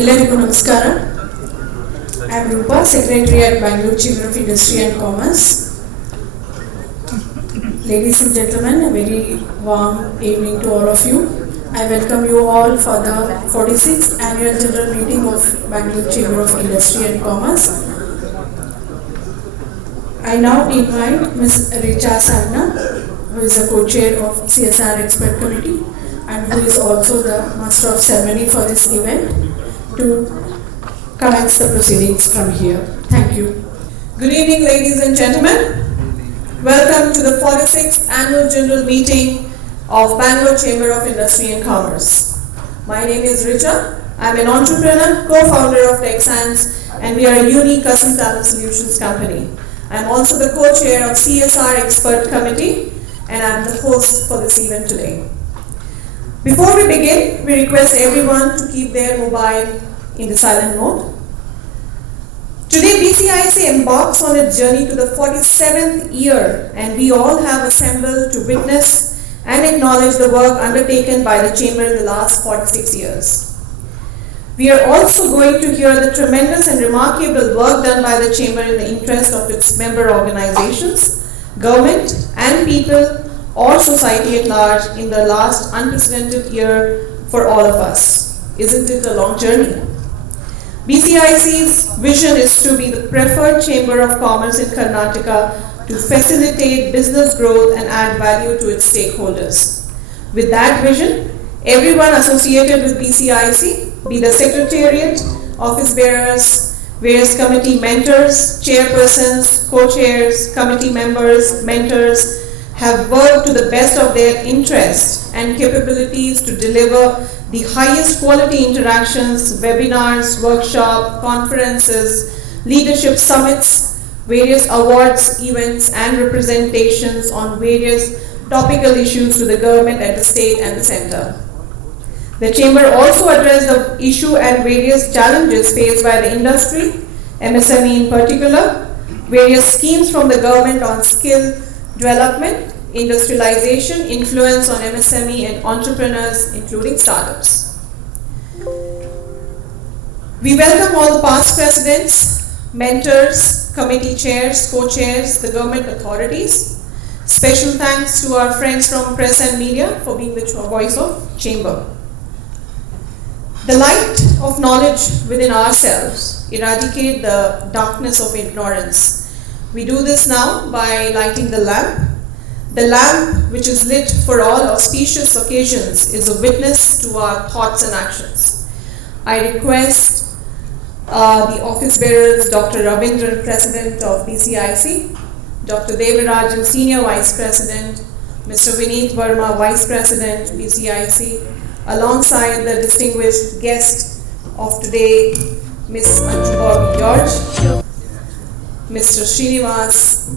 Ellarigu Namaskaram. I am Rupa, Secretary at Bengaluru Chamber of Industry and Commerce. Ladies and gentlemen, a very warm evening to all of you. I welcome you all for the 46th Annual General Meeting of Bengaluru Chamber of Industry and Commerce. I now invite Ms. Richa Sarna, who is the co-chair of CSR Expert Committee and who is also the Master of Ceremony for this event, to commence the proceedings from here. Thank you. Good evening, ladies and gentlemen. Welcome to the 46th Annual General Meeting of Bangalore Chamber of Industry and Commerce. My name is Richa. I'm an entrepreneur, co-founder of TechScience, and we are a unique custom talent solutions company. I'm also the co-chair of CSR Expert Committee, and I'm the host for this event today. Before we begin, we request everyone to keep their mobile in the silent mode. Today, BCIC embarks on its journey to the 47th year, and we all have assembled to witness and acknowledge the work undertaken by the Chamber in the last 46 years. We are also going to hear the tremendous and remarkable work done by the Chamber in the interest of its member organizations, government, and people or society at large in the last unprecedented year for all of us. Isn't it a long journey? BCIC's vision is to be the preferred chamber of commerce in Karnataka to facilitate business growth and add value to its stakeholders. With that vision, everyone associated with BCIC, be the secretariat, office bearers, various committee mentors, chairpersons, co-chairs, committee members, mentors, have worked to the best of their interest and capabilities to deliver the highest quality interactions, webinars, workshops, conferences, leadership summits, various awards, events, and representations on various topical issues to the government at the state and the center. The Chamber also addressed the issue and various challenges faced by the industry, MSME in particular, various schemes from the government on skill development, industrialization, influence on MSME and entrepreneurs, including startups. We welcome all the past presidents, mentors, committee chairs, co-chairs, the government authorities. Special thanks to our friends from press and media for being the voice of Chamber. The light of knowledge within ourselves eradicate the darkness of ignorance. We do this now by lighting the lamp. The lamp, which is lit for all auspicious occasions, is a witness to our thoughts and actions. I request the office bearers, Dr. Ravindran, President of BCIC, Dr. Devarajan, Senior Vice President, Mr. Vineet Verma, Vice President, BCIC, alongside the distinguished guest of today, Ms. Anju Bobby George, Mr. Shrinivas,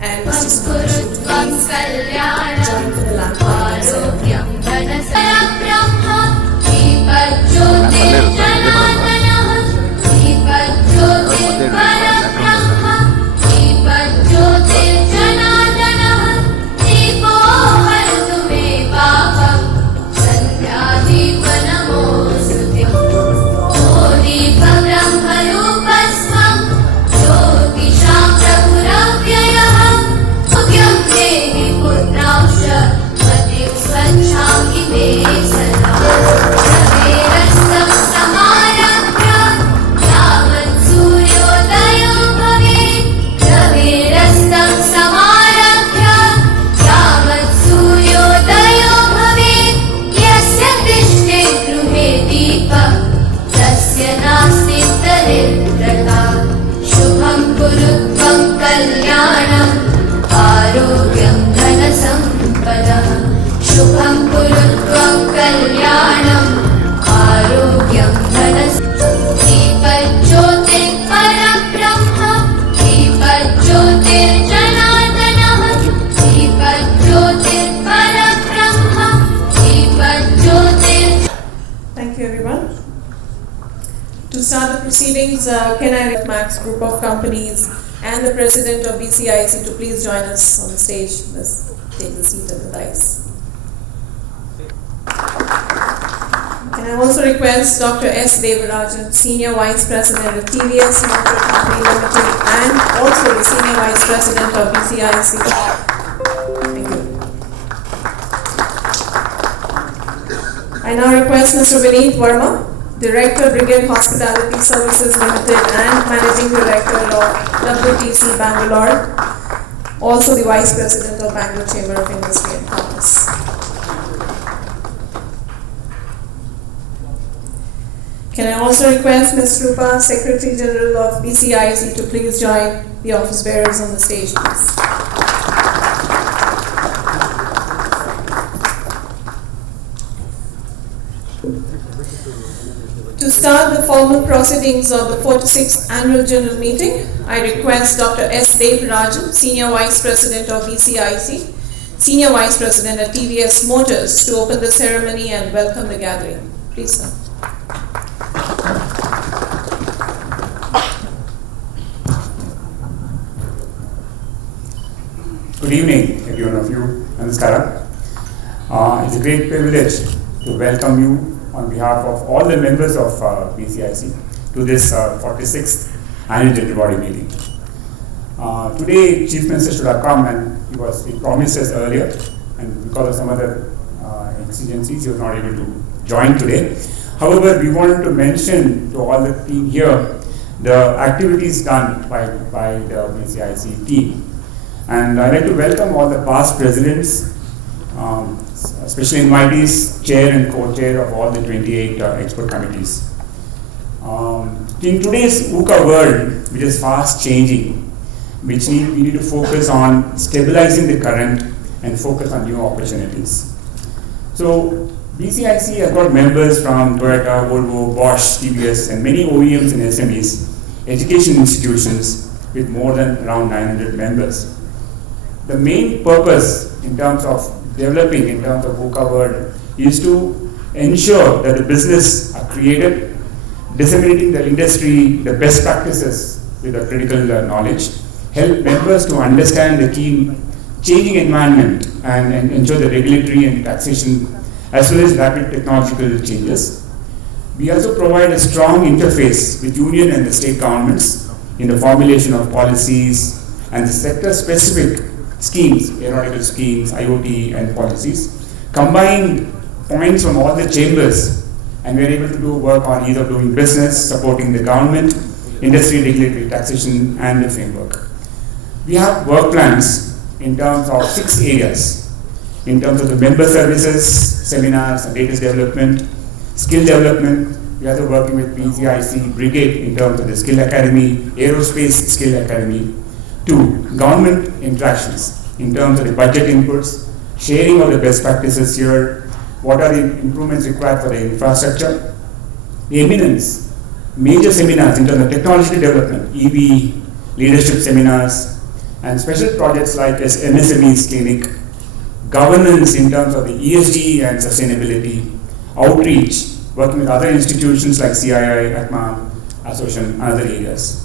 and Mr. Sudhanshu join for the lamp proceedings, can I request Max Group of Companies and the President of BCIC to please join us on the stage. Let's take the seat at the dais. Can I also request Dr. S. Devarajan, Senior Vice President of TVS Motor Company Limited and also the Senior Vice President of BCIC. Thank you. I now request Mr. Vineet Verma, Director, Brigade Hospitality Services Limited and Managing Director of WTC Bangalore, also the Vice President of Bangalore Chamber of Industry and Commerce. Can I also request Ms. Rupa, Secretary General of BCIC, to please join the office bearers on the stage, please. To start the formal proceedings of the 46th Annual General Meeting, I request Dr. S. Devarajan, Senior Vice President of BCIC, Senior Vice President at TVS Motors, to open the ceremony and welcome the gathering. Please, sir. Good evening, every one of you. Namaskara. It's a great privilege to welcome you on behalf of all the members of BCIC to this 46th Annual General Body Meeting. Today, Chief Minister should have come and he promised us earlier, and because of some other exigencies, he was not able to join today. However, we wanted to mention to all the team here the activities done by the BCIC team. And I'd like to welcome all the past presidents, especially invitees, chair and co-chair of all the 28 expert committees. In today's VUCA world, which is fast changing, we need to focus on stabilizing the current and focus on new opportunities. So BCIC has got members from Toyota, Volvo, Bosch, TVS and many OEMs and SMEs, education institutions with more than around 900 members. The main purpose in terms of developing, in terms of VUCA world, is to ensure that the business are created, disseminating the industry, the best practices with the critical knowledge, help members to understand the key changing environment and ensure the regulatory and taxation as well as rapid technological changes. We also provide a strong interface with union and the state governments in the formulation of policies and the sector-specific schemes, aeronautical schemes, IoT and policies, combined points from all the chambers, and we are able to do work on either doing business, supporting the government, industry, regulatory, taxation and the framework. We have work plans in terms of 6 areas, in terms of the member services, seminars and latest development, skill development. We are also working with BCIC Brigade in terms of the skill academy, aerospace skill academy. 2, government interactions in terms of the budget inputs, sharing of the best practices here, what are the improvements required for the infrastructure, the eminence, major seminars in terms of technology development, EV, leadership seminars, and special projects like MSMEs clinic, governance in terms of the ESG and sustainability, outreach, working with other institutions like CII, ATMA, Association, and other areas.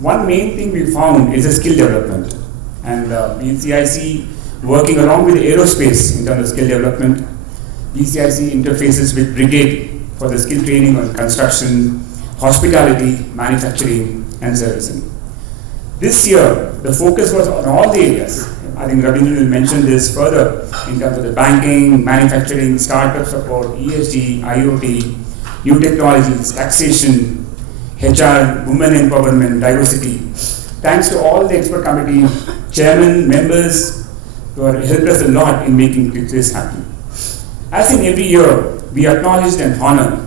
One main thing we found is a skill development, and BCIC working along with aerospace in terms of skill development. BCIC interfaces with Brigade for the skill training on construction, hospitality, manufacturing and servicing. This year, the focus was on all the areas. I think Ravindra will mention this further in terms of the banking, manufacturing, startup support, ESG, IoT, new technologies, taxation, HR, women empowerment, diversity. Thanks to all the expert committee, chairman, members who have helped us a lot in making this happen. As in every year, we acknowledge and honor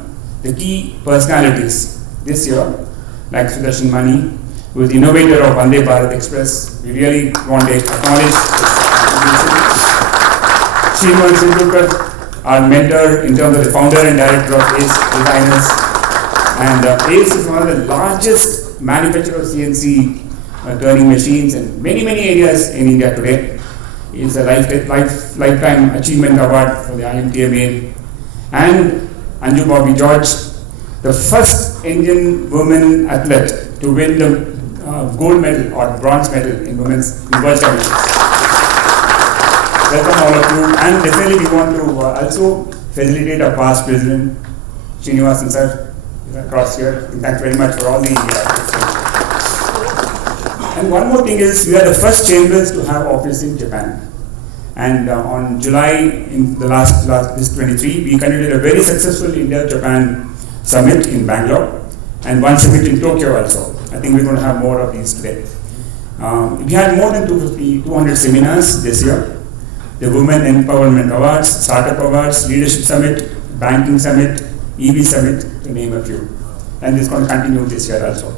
the key personalities this year, like Sudhanshu Mani, who is the innovator of Vande Bharat Express. We really want to acknowledge his contribution. Shirgurkar, our mentor in terms of the founder and director of ACE Designers. And ACE is one of the largest manufacturer of CNC turning machines in many areas in India today. It's a lifetime achievement award for the IMTMA. And Anju Bobby George, the first Indian woman athlete to win the gold medal or bronze medal in women's World Championships. Welcome all of you, and definitely we want to also facilitate our past president, Srinivasan sir across here. Thanks very much for all the And one more thing is, we are the first chambers to have office in Japan. And on July, in the last this 23, we conducted a very successful India-Japan summit in Bangalore, and one summit in Tokyo also. I think we're going to have more of these today. We had more than 200 seminars this year. The Women Empowerment Awards, Startup Awards, Leadership Summit, Banking Summit, EV Summit, to name a few. And it's going to continue this year also.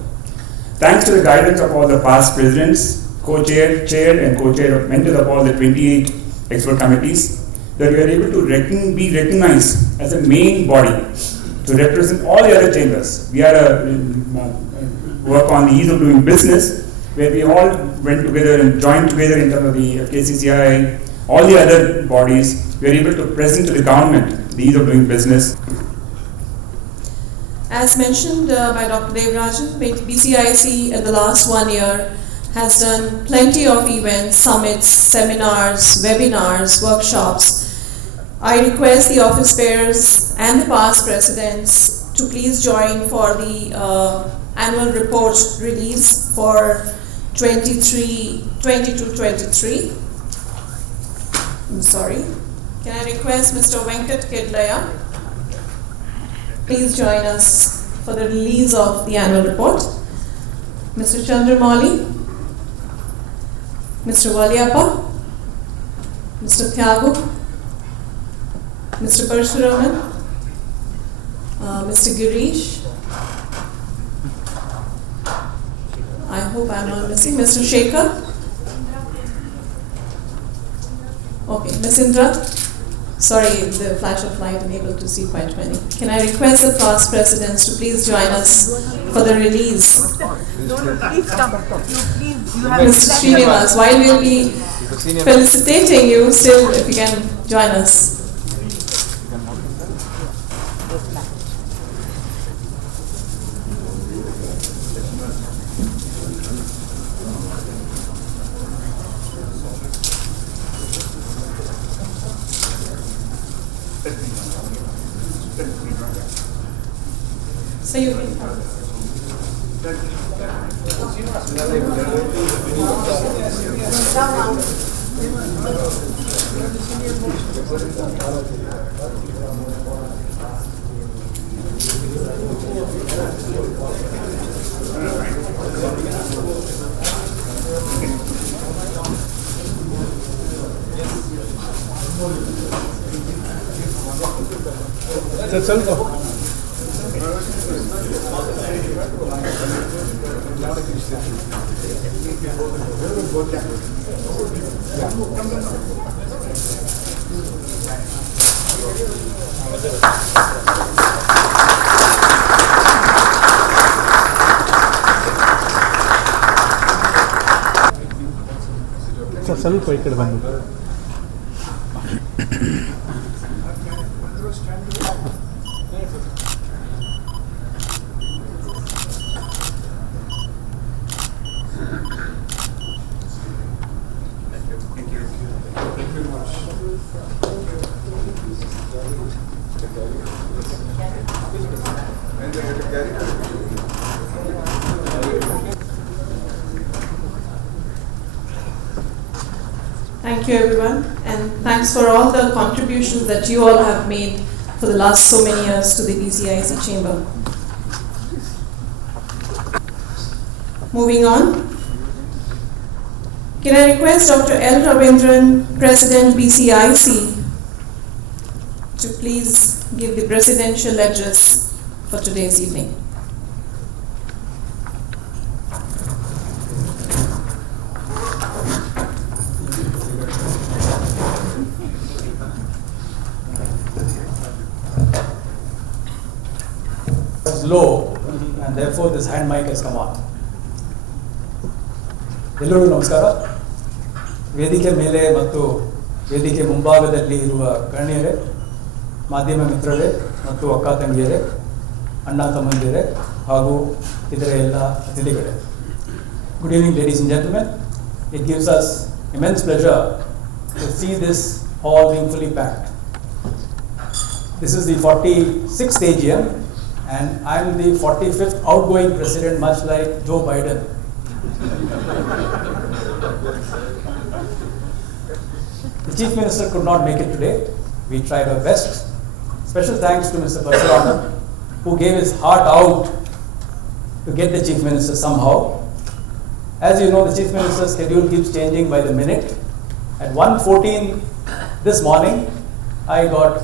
Thanks to the guidance of all the past presidents, co-chaired, chaired and co-chaired members of all the 28 expert committees, that we are able to be recognized as a main body to represent all the other chambers. We are work on the ease of doing business, where we all went together and joined together in terms of the FKCCI, all the other bodies. We are able to present to the government the ease of doing business. As mentioned by Dr. Devarajan, BCIC in the last 1 year has done plenty of events, summits, seminars, webinars, workshops. I request the office bearers and the past presidents to please join for the annual report release for 22-23. I'm sorry. Can I request Mr. Venkat Kedlaya? Please join us for the release of the annual report. Mr. Chandramauli, Mr. Valiappa, Mr. Thiagu, Mr. Parshuraman, Mr. Girish, I hope I'm not missing, Mr. Shekhar, okay, Ms. Indra, sorry, the flash of light unable to see quite many. Can I request the past presidents to please join us for the release? Please come. You have Mr. Shrinivas, while we'll be felicitating you, still if you can join us. So you can come. ಸ್ವಲ್ಪ ಈ ಕಡೆ ಬಂದು Thank you everyone, and thanks for all the contributions that you all have made for the last so many years to the BCIC chamber. Moving on, can I request Dr. L. Ravindran, President BCIC, to please give the presidential address for today's evening. low, and therefore this hand mic has come on. ಎಲ್ಲರಿಗೂ ನಮಸ್ಕಾರ. ವೇದಿಕೆ ಮೇಲೆ ಮತ್ತು ವೇದಿಕೆ ಮುಂಭಾಗದಲ್ಲಿ ಇರುವ ಗಣ್ಯರೇ, ಮಾಧ್ಯಮ ಮಿತ್ರರೇ ಮತ್ತು ಅಕ್ಕ ತಂಗಿಯರೇ, ಅಣ್ಣ ತಮ್ಮಂದಿರೇ ಹಾಗೂ ಇದರ ಎಲ್ಲ ಅತಿಥಿಗಳೇ. Good evening, ladies and gentlemen. It gives us immense pleasure to see this hall being fully packed. This is the 46th AGM, and I'm the 45th outgoing president, much like Joe Biden. The Chief Minister could not make it today. We tried our best. Special thanks to Mr. Parshuraman, who gave his heart out to get the Chief Minister somehow. As you know, the Chief Minister's schedule keeps changing by the minute. At 1:14 this morning, I got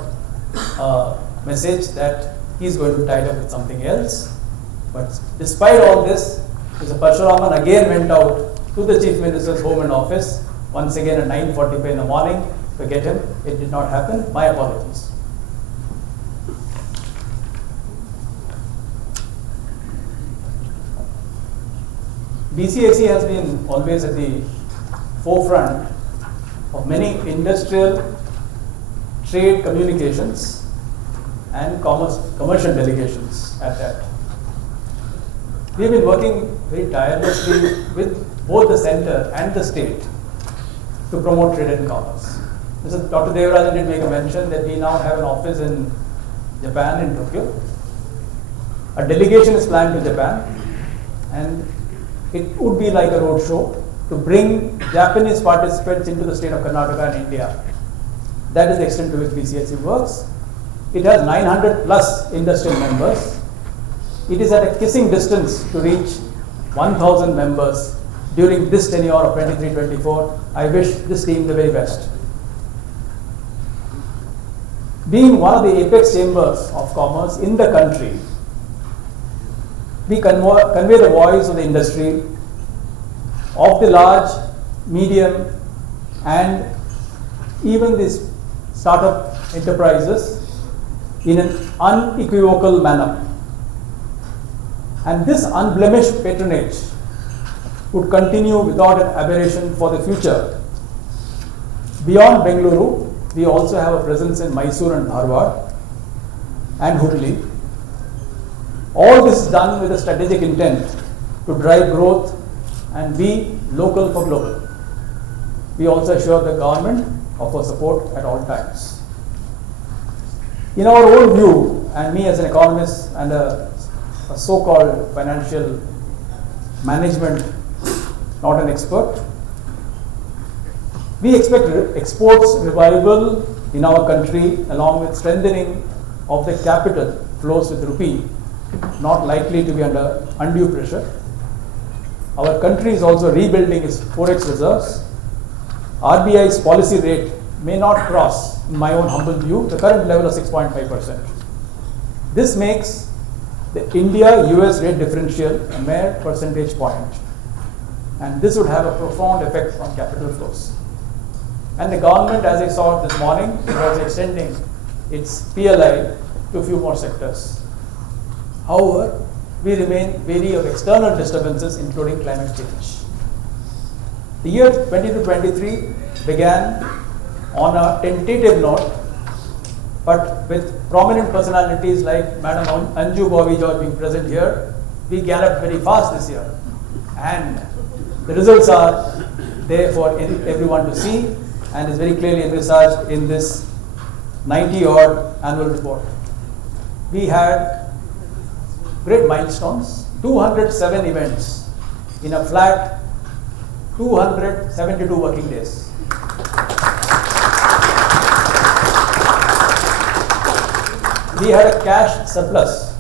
a message that he's going to be tied up with something else. But despite all this, Mr. Parshuraman again went out to the Chief Minister's home and office, once again at 9:45 in the morning to get him. It did not happen. My apologies. BCIC has been always at the forefront of many industrial, trade communications and commercial delegations at that. We have been working very tirelessly with both the center and the state to promote trade and commerce. Dr. Devarajan did make a mention that we now have an office in Japan, in Tokyo. A delegation is planned to Japan, and it would be like a road show to bring Japanese participants into the state of Karnataka and India. That is the extent to which BCIC works. It has 900 plus industrial members. It is at a kissing distance to reach 1,000 members during this tenure of 23-24. I wish this team the very best. Being one of the apex chambers of commerce in the country, we convey the voice of the industry, of the large, medium, and even these startup enterprises in an unequivocal manner. And this unblemished patronage would continue without an aberration for the future. Beyond Bengaluru, we also have a presence in Mysore and Dharwad and Hubli. All this is done with a strategic intent to drive growth and be local for global. We also assure the government of our support at all times. In our own view, and me as an economist and a so-called financial management, not an expert, we expect exports revival in our country along with strengthening of the capital flows with rupee, not likely to be under undue pressure. Our country is also rebuilding its forex reserves. RBI's policy rate may not cross, in my own humble view, the current level of 6.5%. This makes the India-US rate differential a mere percentage point, and this would have a profound effect on capital flows. And the government, as I saw this morning, was extending its PLI to a few more sectors. However, we remain wary of external disturbances, including climate change. The year 2022-23 began on a tentative note, but with prominent personalities like Madam Anju Bobby George being present here, we galloped very fast this year. And the results are there for everyone to see, and is very clearly envisaged in this 90-odd annual report. We had great milestones, 207 events in a flat 272 working days. We had a cash surplus,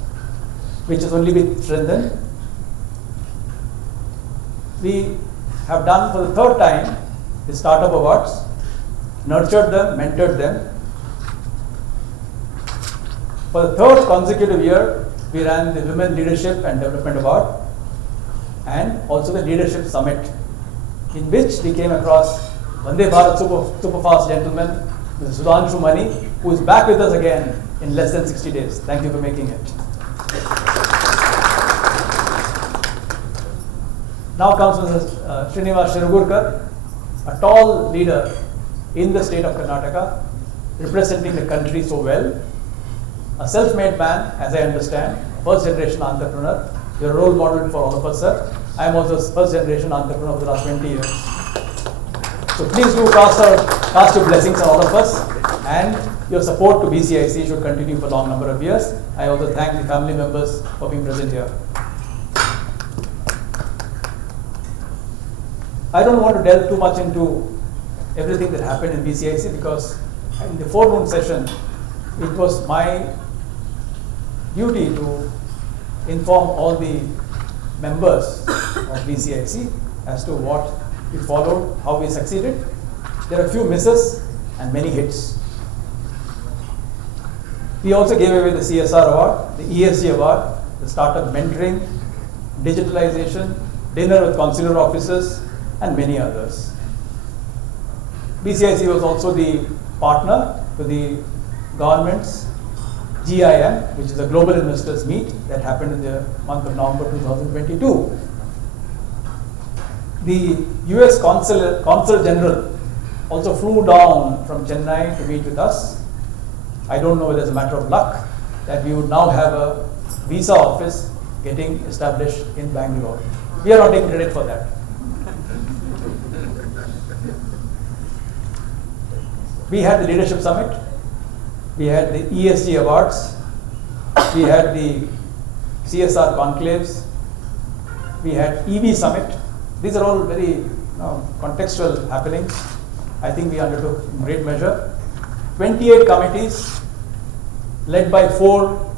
which has only been strengthened. We have done for the third time the startup awards, nurtured them, mentored them. For the third consecutive year, we ran the Women Leadership and Development Award and also the Leadership Summit, in which we came across Vande Bharat Superfast gentleman, Mr. Sudhanshu Mani, who is back with us again in less than 60 days. Thank you for making it. Now comes Mr. Shrinivas Shirgurkar, a tall leader in the state of Karnataka, representing the country so well. A self-made man, as I understand, first-generation entrepreneur. You're a role model for all of us, sir. I am also a first-generation entrepreneur for the last 20 years. So please do cast your blessings on all of us. and your support to BCIC should continue for a long number of years. I also thank the family members for being present here. I don't want to delve too much into everything that happened in BCIC because in the forenoon session, it was my duty to inform all the members of BCIC as to what we followed, how we succeeded. There are a few misses and many hits. We also gave away the CSR award, the ESG award, the startup mentoring, digitalization, dinner with consular officers, and many others. BCIC was also the partner to the government's GIM, which is a Global Investors Meet that happened in the month of November 2022. The US Consul General also flew down from Chennai to meet with us. I don't know whether it's a matter of luck that we would now have a visa office getting established in Bangalore. We are not taking credit for that. We had the Leadership Summit, we had the ESG Awards, we had the CSR Conclaves, we had EV Summit. These are all very contextual happenings. I think we undertook in great measure. 28 committees led by 4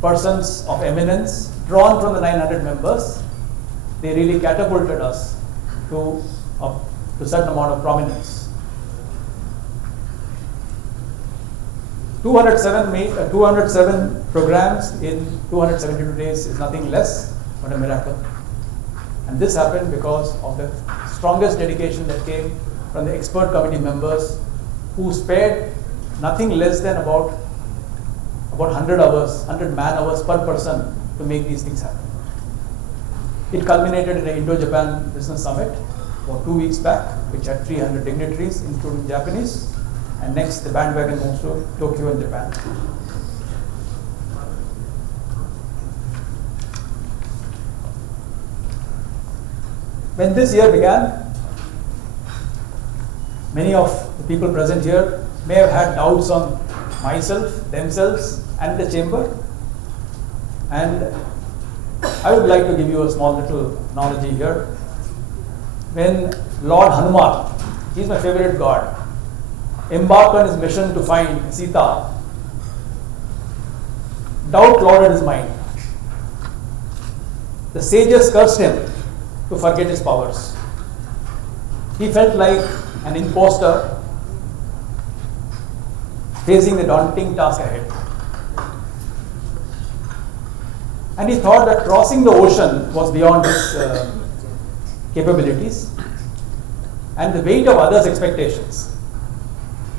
persons of eminence drawn from the 900 members. They really catapulted us to a certain amount of prominence. 207 programs in 272 days is nothing less but a miracle. And this happened because of the strongest dedication that came from the expert committee members who spared nothing less than about 100 hours, 100 man hours per person to make these things happen. It culminated in an Indo-Japan Business Summit about 2 weeks back, which had 300 dignitaries, including Japanese. And next, the bandwagon moves to Tokyo in Japan. When this year began, many of the people present here may have had doubts on myself, themselves, and the chamber. And I would like to give you a small little analogy here. When Lord Hanuman, he's my favorite god, embarked on his mission to find Sita, doubt clouded his mind. The sages cursed him to forget his powers. He felt like an imposter facing the daunting task ahead. And he thought that crossing the ocean was beyond his capabilities and the weight of others' expectations.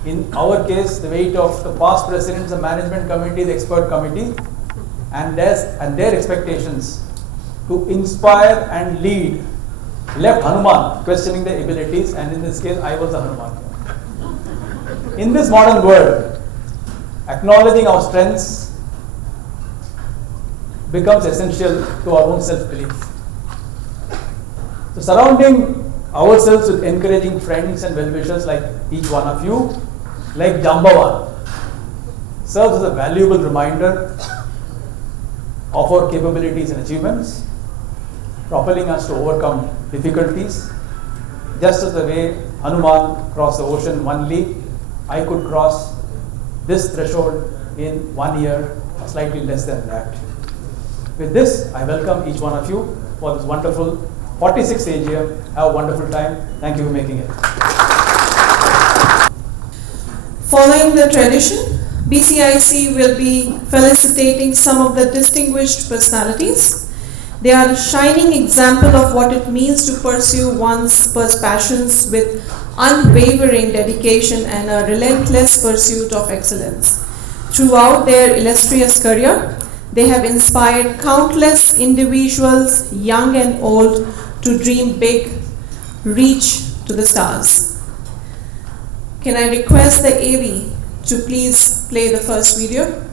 In our case, the weight of the past presidents, the management committee, the expert committee, and their expectations to inspire and lead left Hanuman questioning their abilities, and in this case, I was the Hanuman. In this modern world, acknowledging our strengths becomes essential to our own self-belief. So surrounding ourselves with encouraging friends and well-wishers like each one of you, like Jambavan, serves as a valuable reminder of our capabilities and achievements, propelling us to overcome difficulties. Just as the way Hanuman crossed the ocean one leap, I could cross this threshold in 1 year, or slightly less than that. With this, I welcome each one of you for this wonderful 46th AGM. Have a wonderful time. Thank you for making it. Following the tradition, BCIC will be felicitating some of the distinguished personalities. They are a shining example of what it means to pursue one's passions with unwavering dedication and a relentless pursuit of excellence. Throughout their illustrious career, they have inspired countless individuals, young and old, to dream big, reach to the stars. Can I request the AV to please play the first video?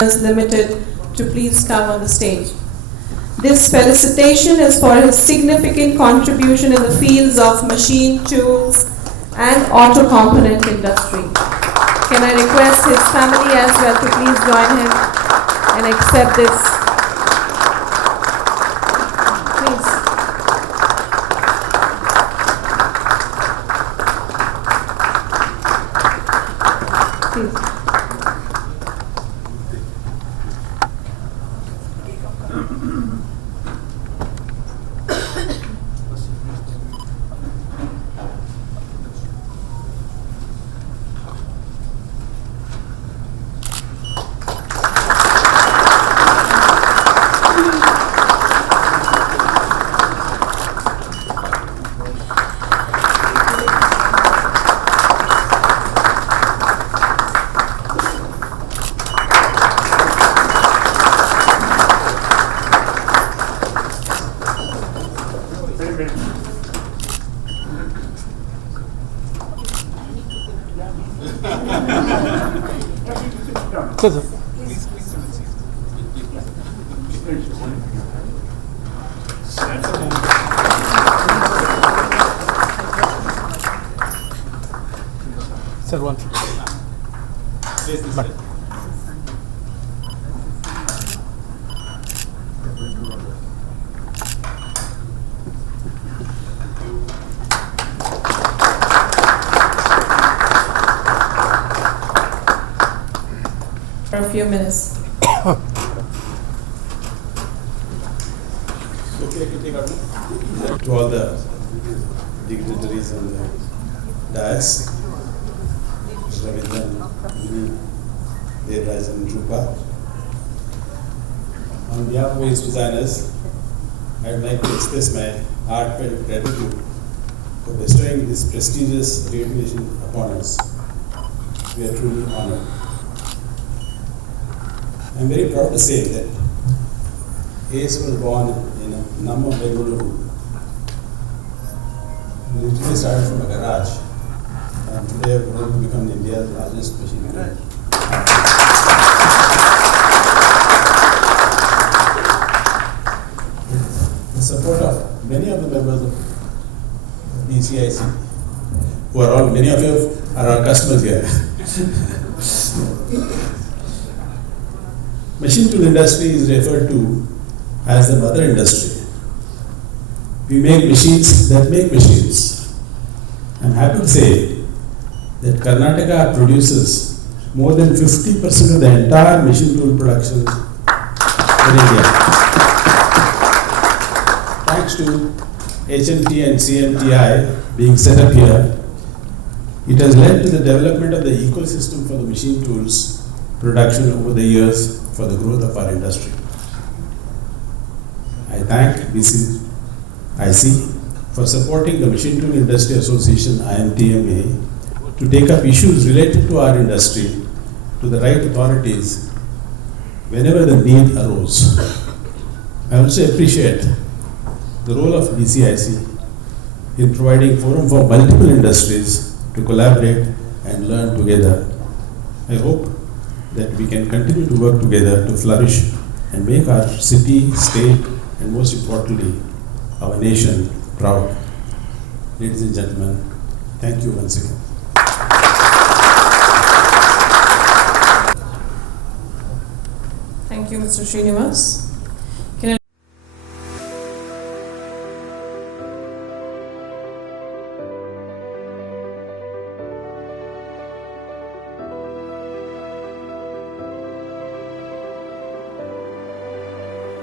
Limited to please come on the stage. This felicitation is for his significant contribution in the fields of machine tools and auto component industry. Can I request his family as well to please join him and accept this? Please. Please. Sir, one. But. For a few minutes. To all the dignitaries on the dais, Ravindran, Devraj and Drupa. On behalf of his designers, I would like to express my heartfelt gratitude for bestowing this prestigious recognition upon us. We are truly honored. I am very proud to say that AS was born in Namma, Bengaluru. We literally started from a garage, and today we are going to become India's largest machine tool. The support of many of the members of BCIC, who are all, many of you are our customers here. Machine tool industry is referred to as the mother industry. We make machines that make machines. I'm happy to say that Karnataka produces more than 50% of the entire machine tool production in India. Thanks to HMT and CMTI being set up here, it has led to the development of the ecosystem for the machine tools production over the years for the growth of our industry. I thank BCIC for supporting the Machine Tool Industry Association IMTMA to take up issues related to our industry to the right authorities whenever the need arose. I also appreciate the role of BCIC in providing forum for multiple industries to collaborate and learn together. I hope that we can continue to work together to flourish and make our city, state, and most importantly, our nation proud. Ladies and gentlemen, thank you once again. Thank you, Mr. Shrinivas.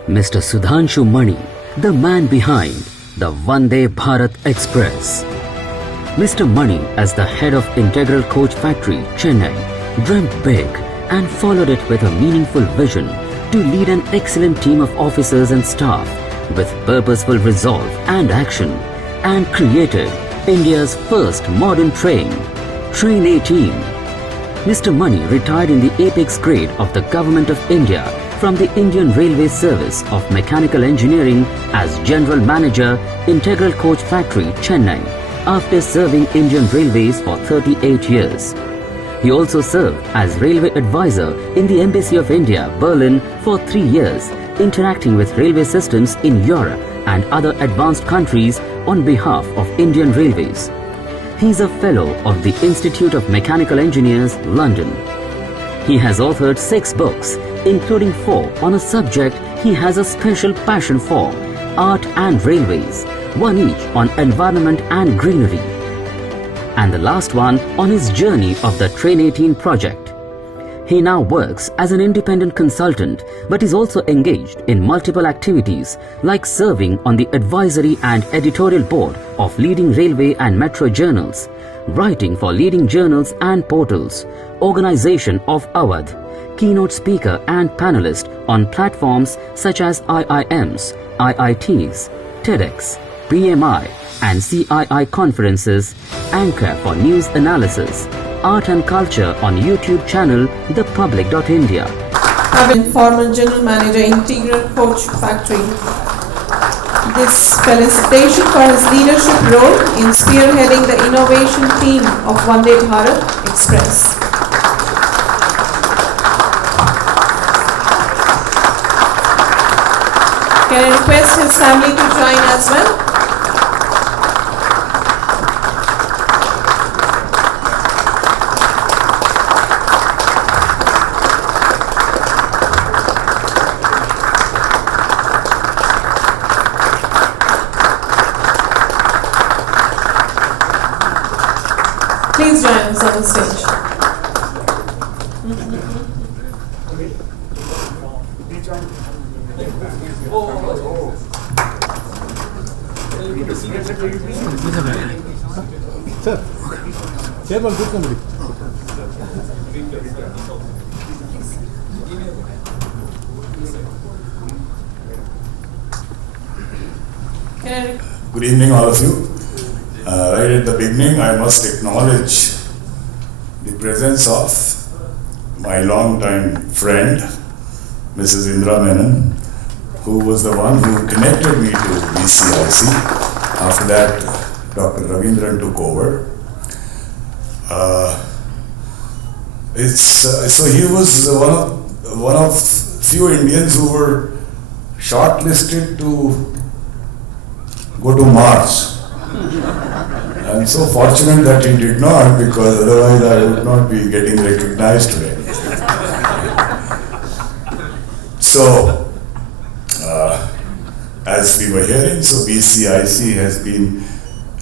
Mr. Sudhanshu Mani, the man behind the Vande Bharat Express. Mr. Mani, as the head of Integral Coach Factory, Chennai, dreamt big and followed it with a meaningful vision to lead an excellent team of officers and staff with purposeful resolve and action, and created India's first modern train, Trinity. Mr. Mani retired in the apex grade of the Government of India from the Indian Railway Service of Mechanical Engineering as General Manager, Integral Coach Factory, Chennai, after serving Indian Railways for 38 years. He also served as railway advisor in the Embassy of India, Berlin for 3 years, interacting with railway systems in Europe and other advanced countries on behalf of Indian Railways. He is a fellow of the Institute of Mechanical Engineers, London. He has authored 6 books, including 4 on a subject he has a special passion for, art and railways, one each on environment and greenery, and the last one on his journey of the Train 18 project. He now works as an independent consultant, but is also engaged in multiple activities like serving on the advisory and editorial board of leading railway and metro journals, writing for leading journals and portals, organization of Awadh, keynote speaker and panelist on platforms such as IIMs, IITs, TEDx, PMI and CII conferences, anchor for news analysis, art and culture on YouTube channel thepublic.india. I've been former General Manager, Integral Coach Factory. This felicitation for his leadership role in spearheading the innovation team of Vande Bharat Express. Can I request his family to join as well? Please join us on the stage. Sir, chairman, good company. Good evening, all of you. Right at the beginning, I must acknowledge the presence of my longtime friend, Mrs. Indra Menon, who was the one who connected me to BCIC. After that, Dr. Ravindran took over. So he was one of few Indians who were shortlisted to go to Mars. I'm so fortunate that he did not, because otherwise I would not be getting recognized today. So, as we were hearing, so BCIC has been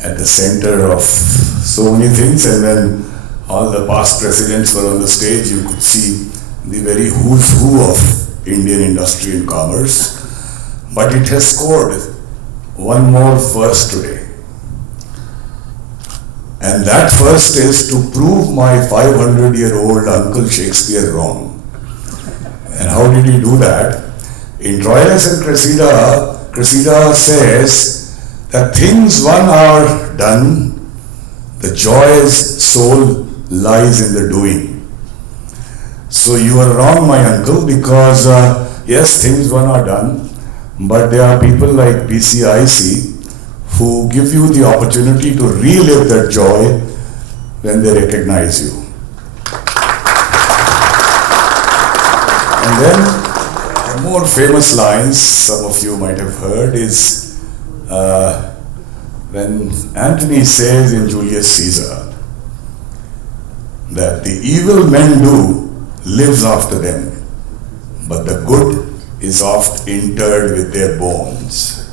at the center of so many things, and when all the past presidents were on the stage, you could see the very who's who of Indian industry and commerce. But it has scored one more first today. And that first is to prove my 500-year-old Uncle Shakespeare wrong. And how did he do that? In Troilus and Cressida says that things one are done, the joy's soul lies in the doing. So you are wrong, my uncle, because yes, things one are done, but there are people like BCIC who give you the opportunity to relive that joy when they recognize you. And then, more famous lines, some of you might have heard, is when Antony says in Julius Caesar that the evil men do lives after them, but the good is oft interred with their bones.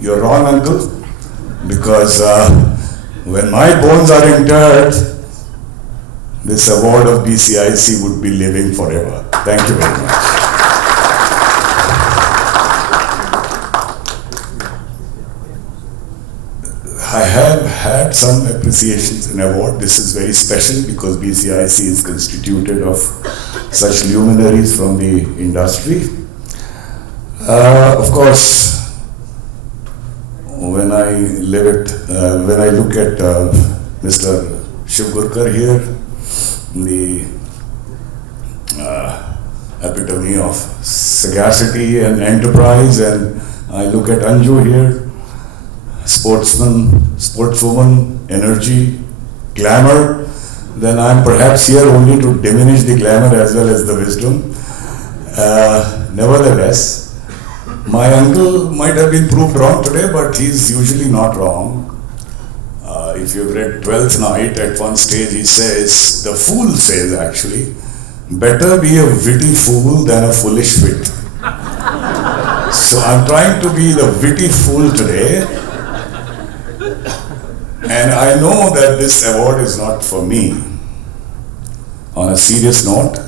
You're wrong, uncle, because when my bones are interred, this award of BCIC would be living forever. Thank you very much. I have had some appreciations and award. This is very special because BCIC is constituted of such luminaries from the industry. Of course, when I look at Mr. Shirgurkar here, the epitome of sagacity and enterprise, and I look at Anju here, sportsman, sportswoman, energy, glamour, then I'm perhaps here only to diminish the glamour as well as the wisdom. Nevertheless, my uncle might have been proved wrong today, but he's usually not wrong. If you've read 12th Night, at one stage he says, the fool says actually, better be a witty fool than a foolish wit. So I'm trying to be the witty fool today. And I know that this award is not for me. On a serious note,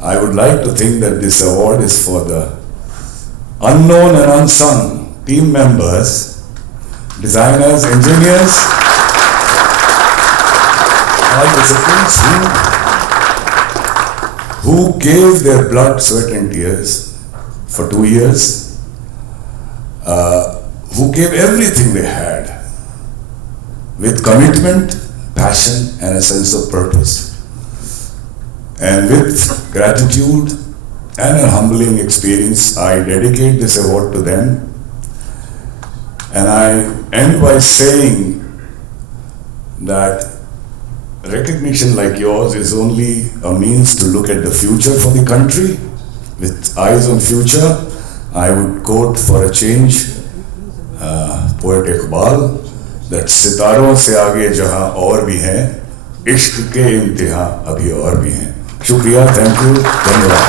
I would like to think that this award is for the unknown and unsung team members, designers, engineers, participants who gave their blood, sweat and tears for 2 years, who gave everything they had with commitment, passion and a sense of purpose. And with gratitude and a humbling experience, I dedicate this award to them. And I end by saying that recognition like yours is only a means to look at the future for the country. With eyes on future, I would quote for a change poet Iqbal, that सितारों से आगे जहां और भी हैं, इश्क के इम्तिहान अभी और भी हैं. शुक्रिया, थैंक यू, धन्यवाद.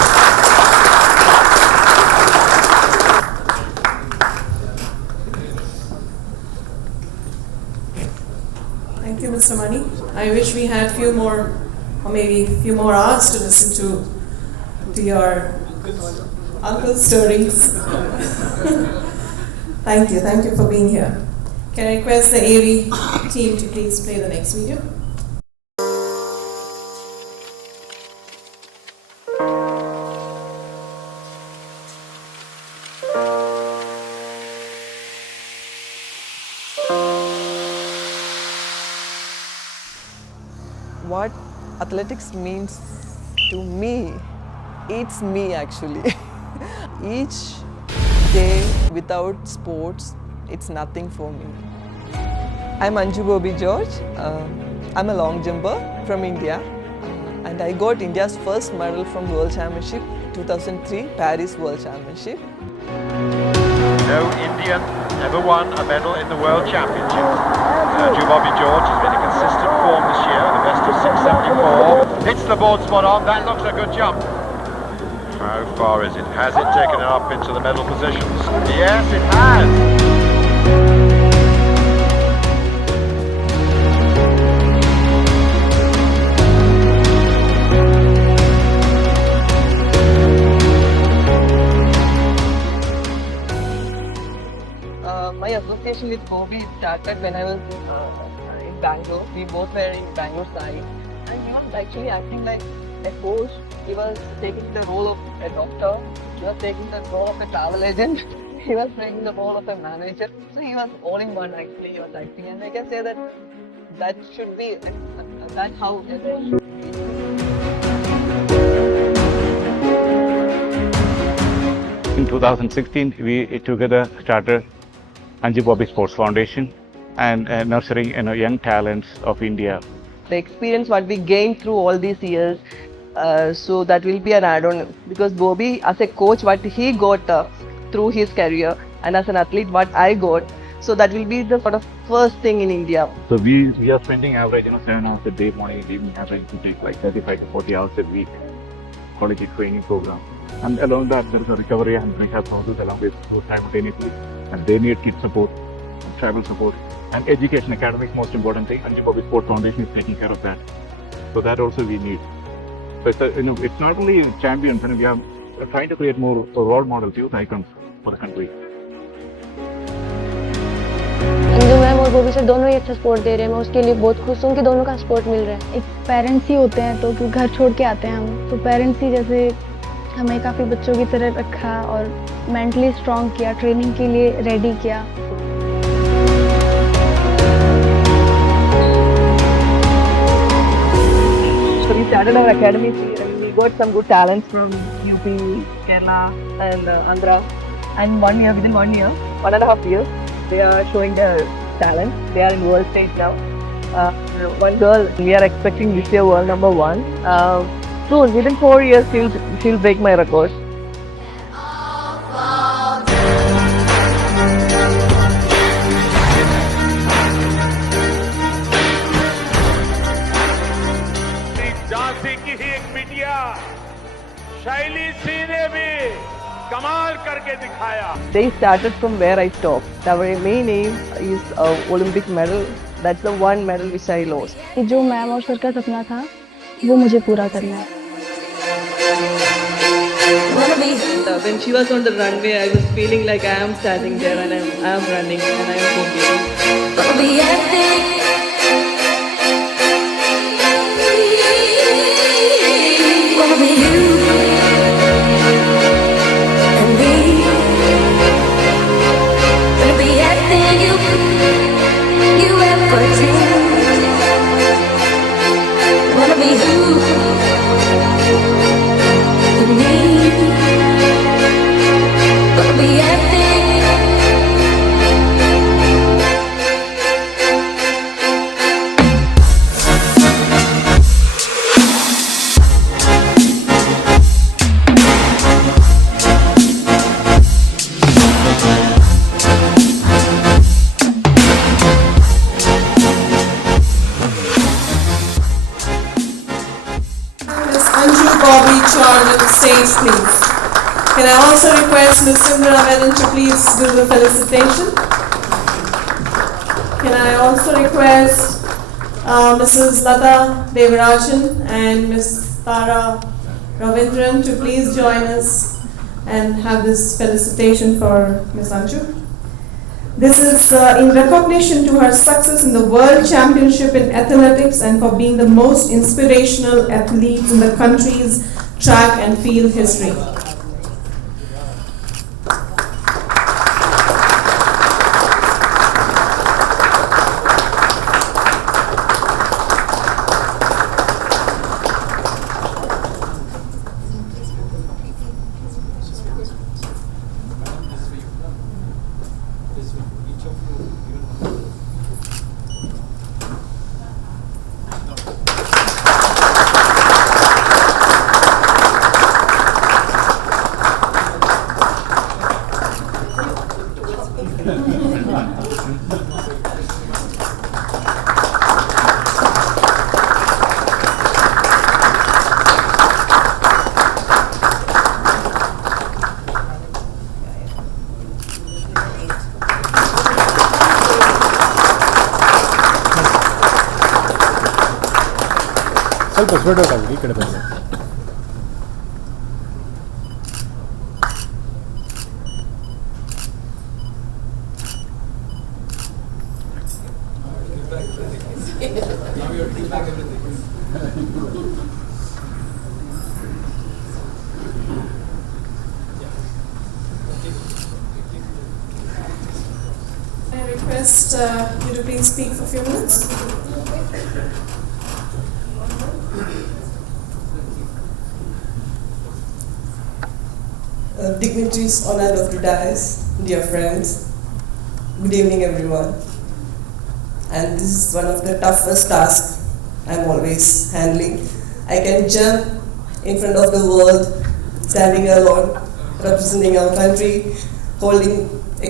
Thank you, Mr. Mani. I wish we had few more, or maybe few more hours to listen to your uncle's stories. Thank you for being here. Can I request the AV team to please play the next video? What athletics means to me, it's me actually. Each day without sports, it's nothing for me. I'm Anju Bobby George. I'm a long jumper from India. And I got India's first medal from World Championship 2003 Paris World Championship. No Indian ever won a medal in the World Championships. Anju Bobby George has been in consistent form this year, the best of 674. Hits the board spot on, that looks a good jump. How far is it? Has it taken it up into the medal positions? Yes, it has. My association with Bobby started when I was in Bangalore. We both were in Bangalore side, and he was actually acting like a coach. He was taking the role of a doctor. He was taking the role of a travel agent. He was taking the role of a manager. So he was all in one actually. He was acting, and I can say that that should be that's how a coach should be. In 2016, we together started Anju Bobby Sports Foundation and nurturing young talents of India. The experience what we gained through all these years, so that will be an add-on, because Bobby as a coach what he got through his career, and as an athlete what I got, so that will be the sort of first thing in India. So we are spending average 7 hours a day, morning and evening, average to take like 35 to 40 hours a week collegiate training program. And along that there is a recovery and rehab process along with simultaneously, and they need kid support, and travel support, and education. Academics most important thing. Anju Bobby Sports Foundation is taking care of that. So that also we need. So it's not only champions, and we are trying to create more role models, youth icons for the country. Anju ma'am और Bobby sir दोनों ही अच्छा support दे रहे हैं. मैं उसके लिए बहुत खुश हूँ कि दोनों का सपोर्ट मिल रहा है. एक पेरेंट्स ही होते हैं तो घर छोड़ के आते हैं हम, तो पेरेंट्स ही जैसे हमें काफ़ी बच्चों की तरह रखा और मेंटली स्ट्रॉन्ग किया, ट्रेनिंग के लिए रेडी किया. So we started our academy here, and we got some good talents from UP, Kerala and Andhra. And within 1.5 years, they are showing their talent. They are in world stage now. one girl, we are expecting this year world number 1. Soon, within 4 years, she'll break my record. Jhansi की ही एक बिटिया शैली सिंह ने भी कमाल करके दिखाया. They started from where I stopped. Our main aim is Olympic medal. That's the one medal which I lost. कि जो मैम और सर का सपना था वो मुझे पूरा करना है. When she was on the runway, I was feeling like I am standing there and I am running and I am competing. Anju Bobby George on stage, please. Can I also request Ms. Srinivasan to please do the felicitation? Can I also request Mrs. Lata Devarajan and Ms. Tara Ravindran to please join us and have this felicitation for Ms. Anju. This is in recognition to her success in the World Championship in Athletics and for being the most inspirational athlete in the country's track and field history. ಸ್ವಲ್ಪ spread out ಆಗಿ ಈ ಕಡೆ ಬನ್ನಿ. I request you to please speak for a few minutes. Dignitaries, honored of the dais, dear friends, good evening everyone. And this is one of the toughest tasks I'm always handling. I can jump in front of the world, standing alone, representing our country, holding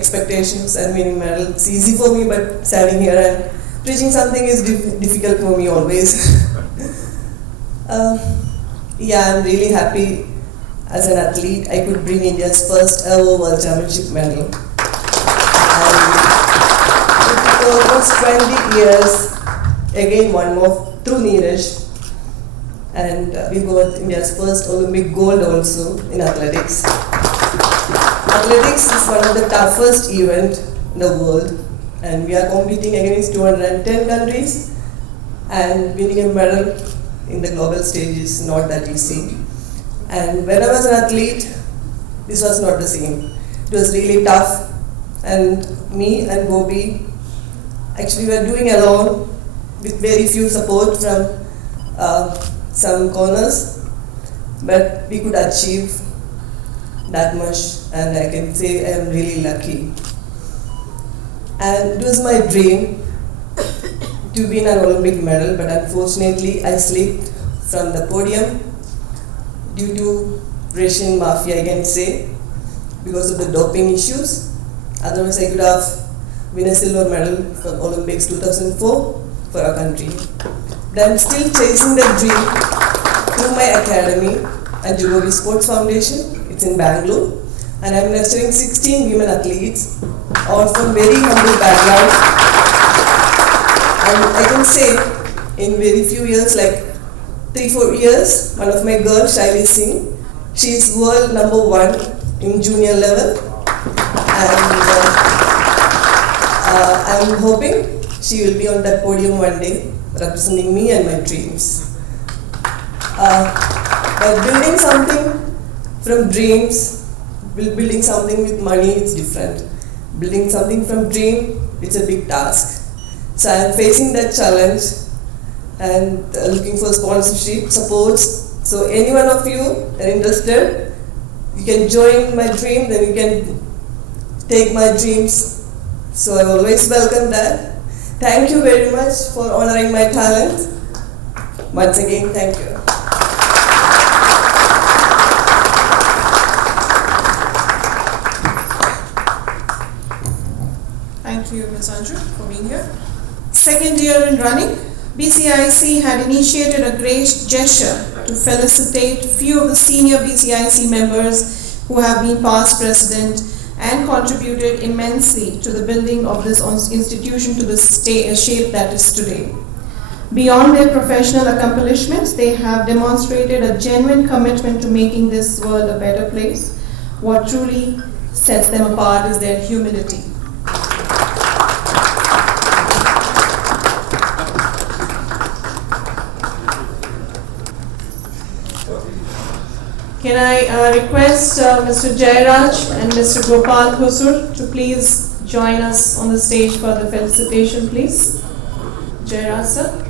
expectations and winning medals. It's easy for me, but standing here and preaching something is difficult for me always. I'm really happy. As an athlete, I could bring India's first ever World Championship medal. And it took almost 20 years, again one more through Neeraj. And we got India's first Olympic gold also in athletics. Athletics is one of the toughest events in the world. And we are competing against 210 countries. And winning a medal in the global stage is not that easy. And when I was an athlete, this was not the same. It was really tough. And me and Bobby actually were doing alone with very few support from some corners. But we could achieve that much, and I can say I am really lucky. And it was my dream to win an Olympic medal, but unfortunately I slipped from the podium due to Russian mafia, I can say, because of the doping issues. Otherwise, I could have win a silver medal from Olympics 2004 for our country. But I'm still chasing that dream through my academy, Anju Bobby Sports Foundation. It's in Bengaluru, and I'm nurturing 16 women athletes, all from very humble backgrounds. And I can say, in very few years, like 3-4 years, one of my girls, Shaili Singh, she is world #1 in junior level, and I'm hoping she will be on that podium one day, representing me and my dreams. But building something from dreams, building something with money, it's different. Building something from dream, it's a big task. So I'm facing that challenge and looking for sponsorship, supports. So any one of you that are interested, you can join my dream, then you can take my dreams. So I always welcome that. Thank you very much for honoring my talent. Once again, thank you. Thank you, Ms. Anju, for being here. Second year in running, BCIC had initiated a great gesture to felicitate few of the senior BCIC members who have been past president and contributed immensely to the building of this institution to the shape that is today. Beyond their professional accomplishments, they have demonstrated a genuine commitment to making this world a better place. What truly sets them apart is their humility. Can I request Mr. Jairaj and Mr. Gopal Husur to please join us on the stage for the felicitation, please. Jairaj, sir.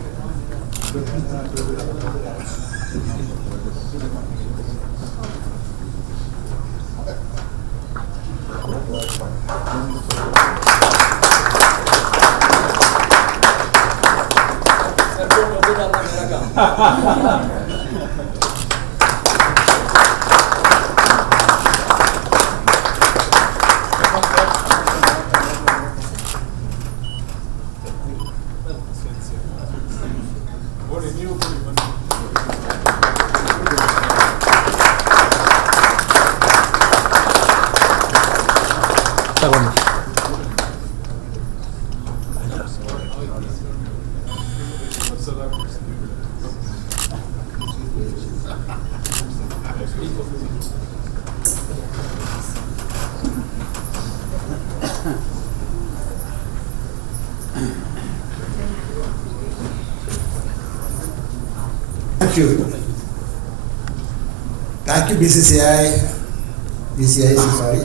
Thank you. Thank you, BCIC, sorry,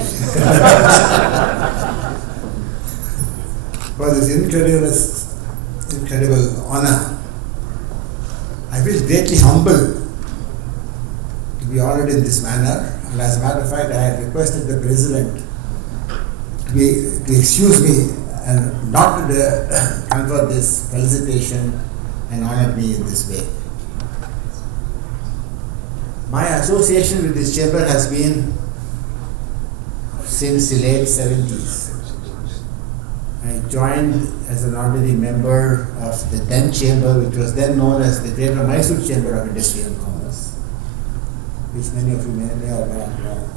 for this incredible honor. I feel greatly humbled to be honored in this manner, and as a matter of fact, I had requested the President to excuse me and not to confer this felicitation and honor me in this way. My association with this chamber has been since the late 70s. I joined as an ordinary member of the then chamber, which was then known as the Greater Mysore Chamber of Industry and Commerce, which many of you may or may not know.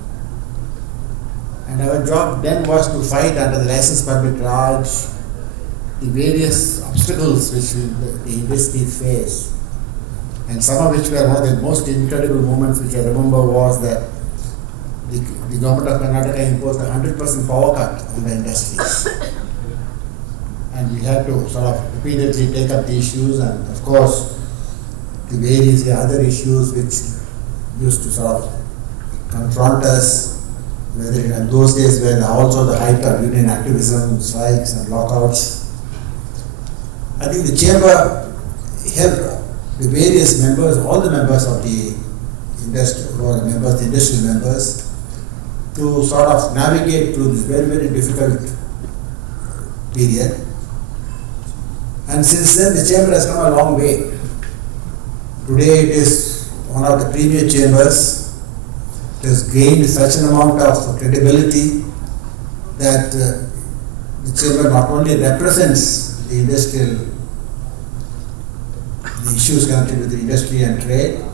And our job then was to fight under the license permit Raj the various obstacles which the industry faced. And some of which were one of the most incredible moments which I remember was that the government of Karnataka imposed a 100% power cut on the industries. And we had to sort of repeatedly take up the issues, and of course the various other issues which used to sort of confront us, whether in those days when also the height of union activism, strikes and lockouts. I think the chamber helped the various members, all the members of the industry, who are members, the industrial members, to sort of navigate through this very, very difficult period. And since then, the chamber has come a long way. Today, it is one of the premier chambers. It has gained such an amount of credibility that the chamber not only represents the industrial, the issues connected with the industry and trade,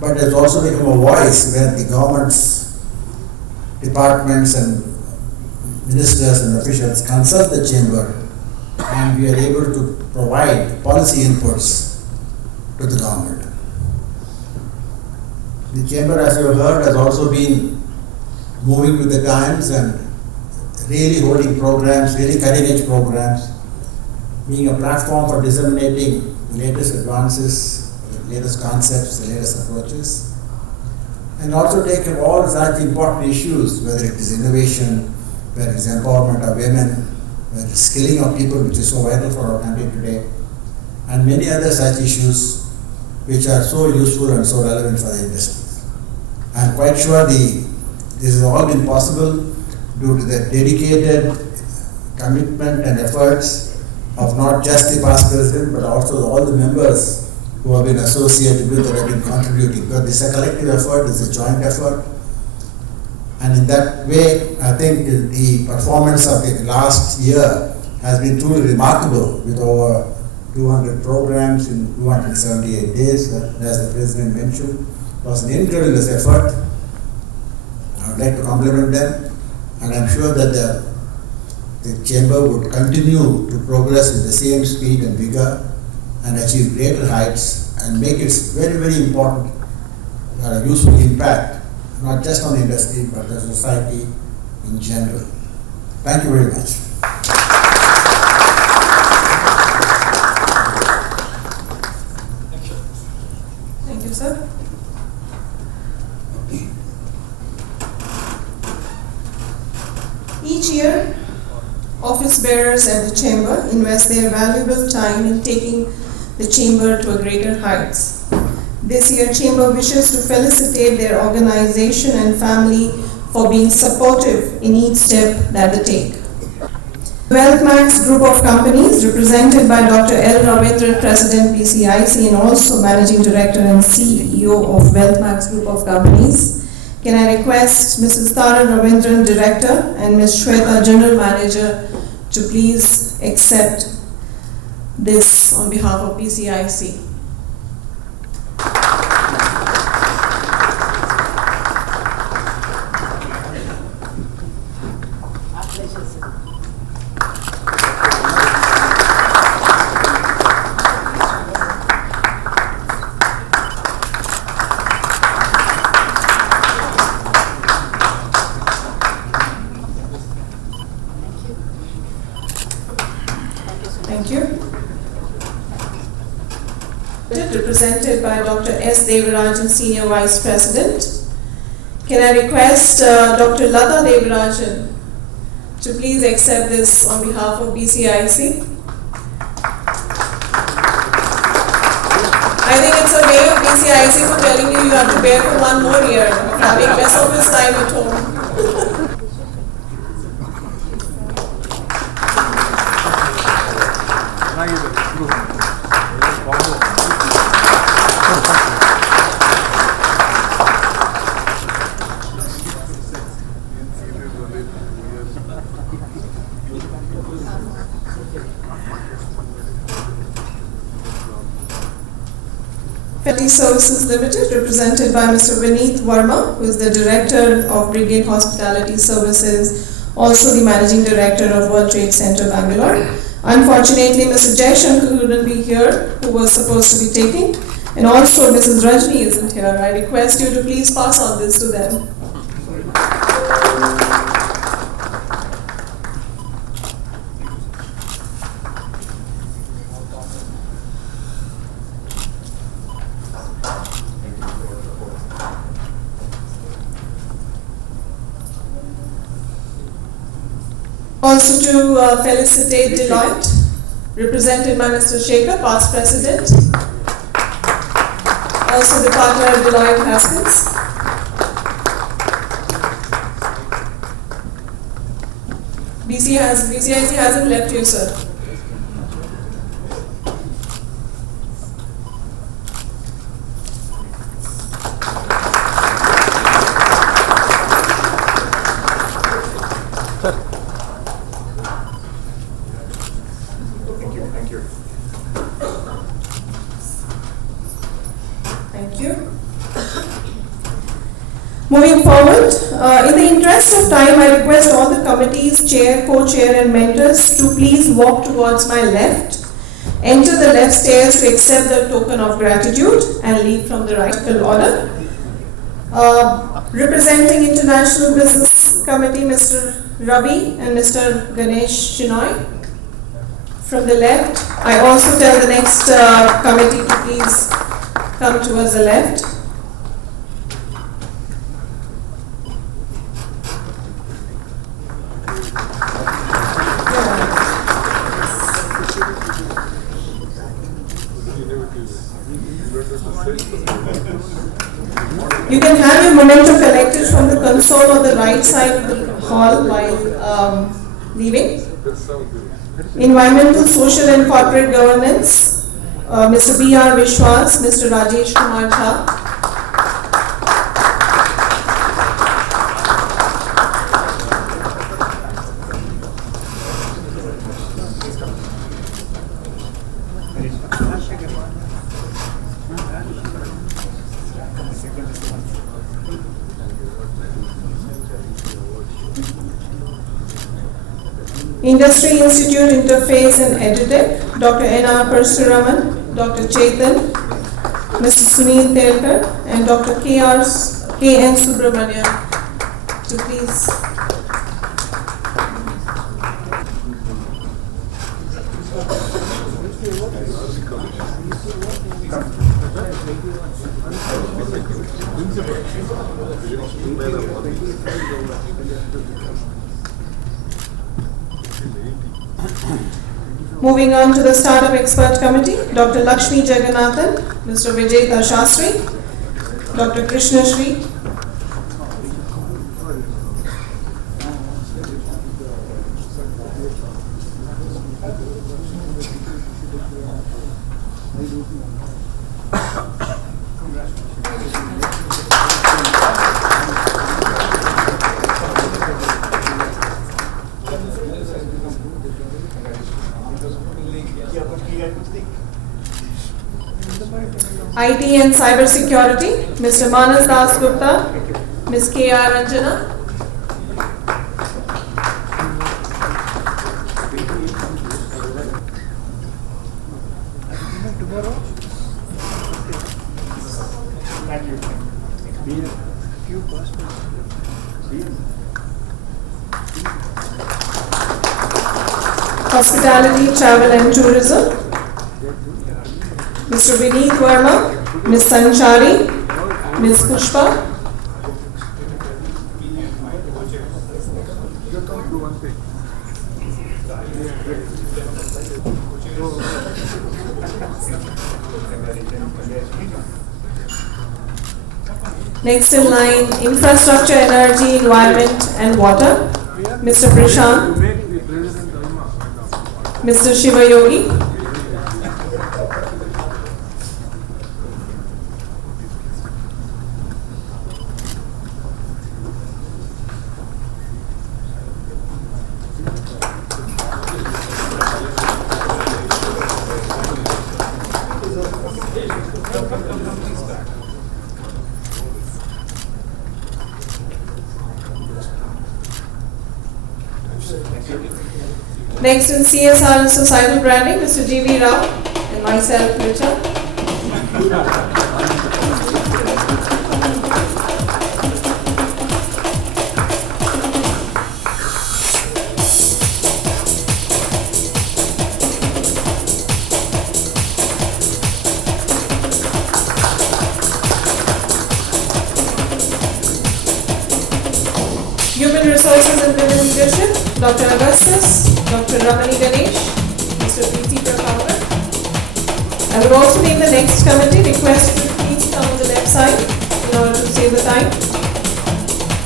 but has also become a voice where the governments, departments and ministers and officials consult the chamber, and we are able to provide policy inputs to the government. The chamber, as you have heard, has also been moving with the times and really holding programs, really cutting edge programs, being a platform for disseminating the latest advances, the latest concepts, the latest approaches, and also take up all such important issues, whether it is innovation, whether it is empowerment of women, whether it is skilling of people, which is so vital for our country today, and many other such issues which are so useful and so relevant for the industry. I am quite sure this has all been possible due to the dedicated commitment and efforts of not just the past president, but also all the members who have been associated with or have been contributing. Because this is a collective effort, it's a joint effort. And in that way, I think the performance of the last year has been truly remarkable, with over 200 programs in 278 days, as the president mentioned. It was an incredible effort. I would like to compliment them, and I'm sure that the chamber would continue to progress with the same speed and vigor and achieve greater heights and make its very, very important useful impact, not just on the industry, but the society in general. Thank you very much. Thank you, sir. Each year, office bearers at the chamber invest their valuable time in taking the chamber to a greater heights. This year, chamber wishes to felicitate their organization and family for being supportive in each step that they take. WealthMax group of companies, represented by Dr. L. Ravindran, President BCIC and also Managing Director and CEO of WealthMax group of companies. Can I request Mrs. Tara Ravindran, Director, and Ms. Shweta, General Manager, to please accept this on behalf of BCIC. Thank you. Represented by Dr. S. Devarajan, Senior Vice President. Can I request Dr. Lata Devarajan to please accept this on behalf of BCIC? I think it's a way of BCIC for telling you have to bear for one more year of having less of his time at home. Felicitate Services Limited, represented by Mr. Vineet Verma, who is the Director of Brigade Hospitality Services, also the Managing Director of World Trade Center, Bangalore. Unfortunately, Mr. Jaishankar couldn't be here, who was supposed to be taking, and also Mrs. Rajni isn't here. I request you to please pass on this to them. Also to felicitate Deloitte, represented by Mr. Shekhar, past president. Also the partner of Deloitte Haskins. BCIC hasn't left you, sir. you. Thank you. Moving forward, in the interest of time, I request all the committees, chair, co-chair and mentors to please walk towards my left, enter the left stairs to accept the token of gratitude and leave from the right order. Representing International Business Committee, Mr. Ravi and Mr. Ganesh Shinoy. From the left, I also tell the next committee to please come towards the left. You can have your memento collected from the console on the right side of the hall while leaving. Environmental, Social and Corporate Governance, Mr. B.R. Vishwas, Mr. Rajesh Kumar Jha. Industry Institute Interface and EduTech, Dr. N.R. Parshuraman, Dr. Chetan, Mr. Sunil Telkar, and Dr. K.N. Subramanian to please. Moving on to the Startup Expert Committee, Dr. Lakshmi Jagannathan, Mr. Vijay Shastri, Dr. Krishna Shri, IT and Cyber Security, Mr. Manas Das Gupta, Ms. K.R. Ranjana. Hospitality, Travel and Tourism, Mr. Vineet Verma, Ms. Sanchari, Ms. Pushpa. Next in line, Infrastructure, Energy, Environment and Water, Mr. Prashant, Mr. Shiva Yogi. Next in CSR and Societal Branding, Mr. G.V. Rao and myself, Richa. Human Resources and Women Leadership, Dr. Augustus, Dr. Ramani Ganesh, Mr. Preeti Prabhakar. I would also name the next committee. Request to please come on the left side in order to save the time.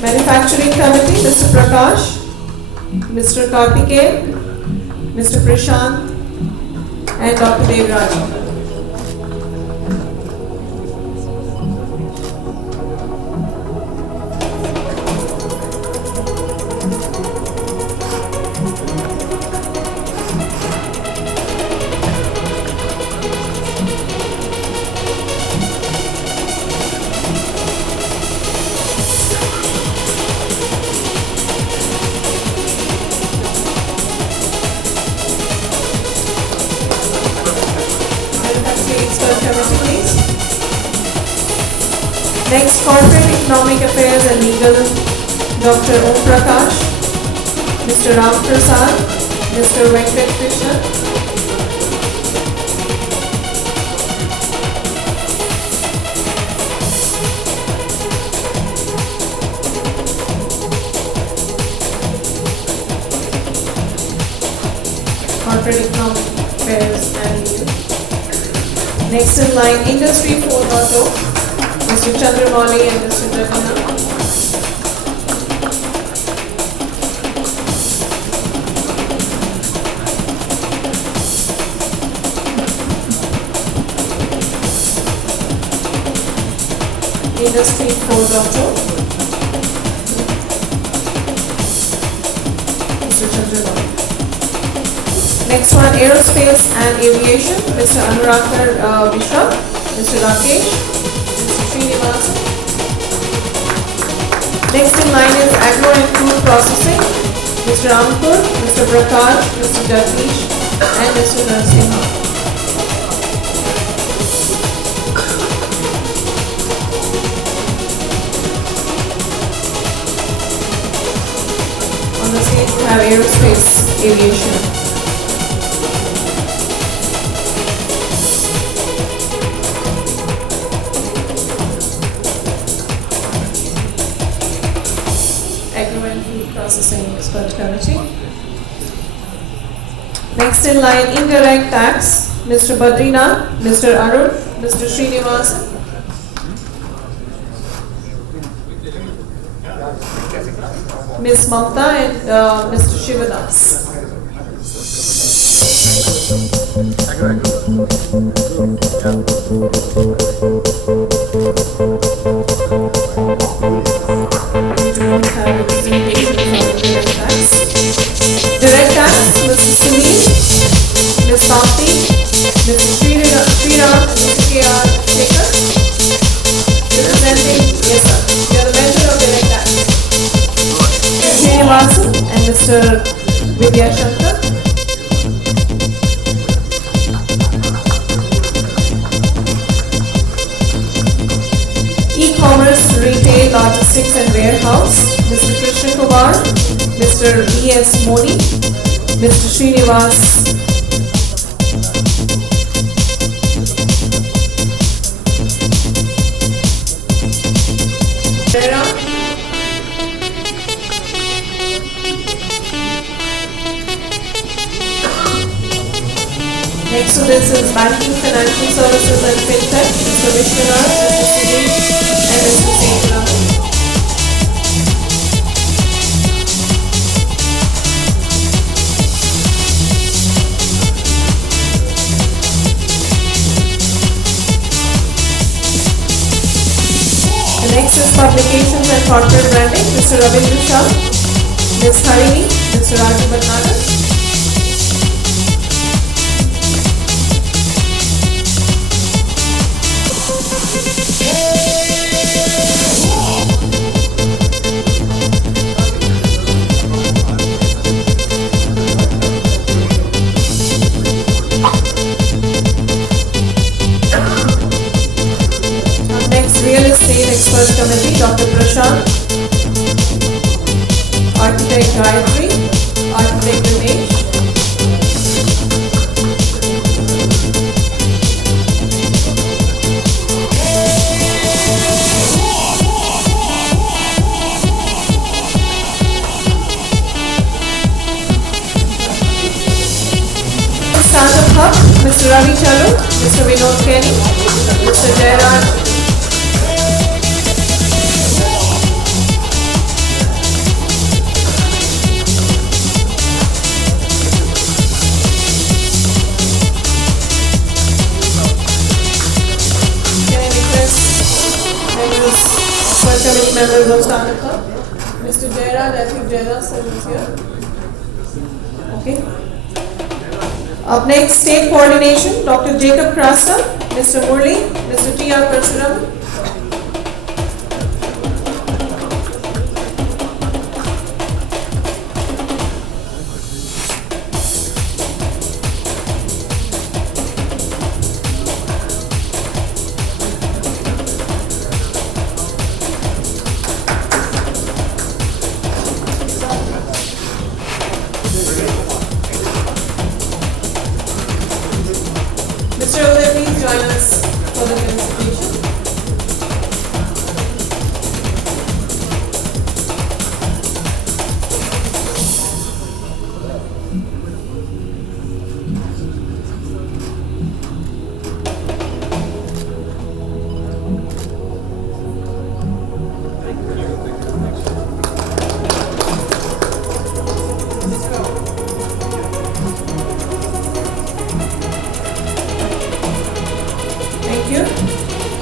Manufacturing Committee, Mr. Prakash, Mr. Karthikeyan, Mr. Prashant, and Dr. Devraj. Next, Corporate Economic Affairs and Legal, Dr. Om Prakash, Mr. Ram Prasad, Mr. Venkat Krishna. Corporate Economic Affairs and Legal. Next in line, Industry 4.0, Mr. Chandramani and Mr. Jagannath. Industry 4.0, Mr. Chandramani. Next one, Aerospace and Aviation, Mr. Anurakar Mishra, Mr. Rakesh, Mr. Shrinivas. Next in line is Agro and Food Processing, Mr. Ampur, Mr. Prakash, Mr. Jagdish, and Mr. Narasimha. On the stage we have Aerospace Aviation. Processing Expert Committee. Next in line, Indirect Tax, Mr. Badrinath, Mr. Arun, Mr. Srinivasan. Ms. Mamta and Mr. Shivadas. Direct Tax, Mr. Sunil, Ms. Bhakti, Mr. Sriram, Mr. K.R. Shekhar. Representing, yes sir, you are the mentor of Direct Tax. Srinivasan and Mr. Widia Shankar. E-commerce, Retail, Logistics and Warehouse, Mr. Krishna Kumar, Mr. E.S. Moni, Mr. Shrinivas. Next to this is Banking, Financial Services and FinTech, Mr. Vishwanath, Mr. Sudhi, and Mr. Singla. Next is Publications and Corporate Branding, Mr. Ravindra Shah, Ms. Harini, Mr. Raju Bhatnagar. Real Estate Expert Committee, Dr. Prashant, Architect Gayatri, Architect Dinesh. Startup Hub, Mr. Ravi Chalu, Mr. Vinod Kenny, Mr. Jairaj. Committee members of Startup Hub. Mr. Jairaj, I think Jairaj sir is here. Okay. Up next, State Coordination, Dr. Jacob Krasta, Mr. Murli, Mr. T.R. Parshuram.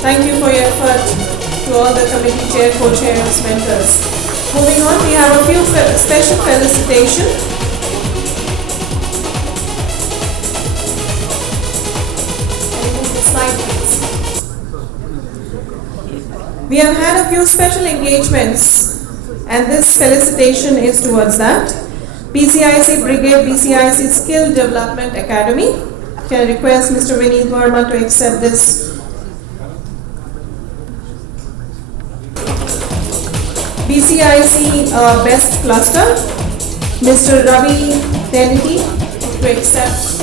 Thank you for your effort to all the committee chair, co-chairs, mentors. Moving on, we have a few special felicitation. Can you move the slide, please? We have had a few special engagements, and this felicitation is towards that. BCIC Brigade, BCIC Skill Development Academy. Can I request Mr. Vinny Verma to accept this? BCIC Best Cluster, Mr. Ravi Trinity to accept.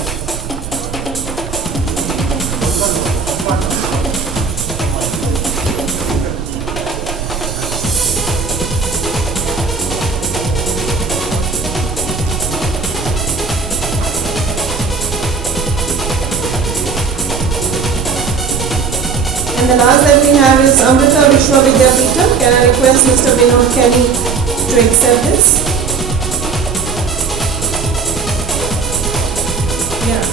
And the last that we have is Amrita Vishwa Vidyapita. Can I request Mr. Vinod Kelly to accept this? Yeah.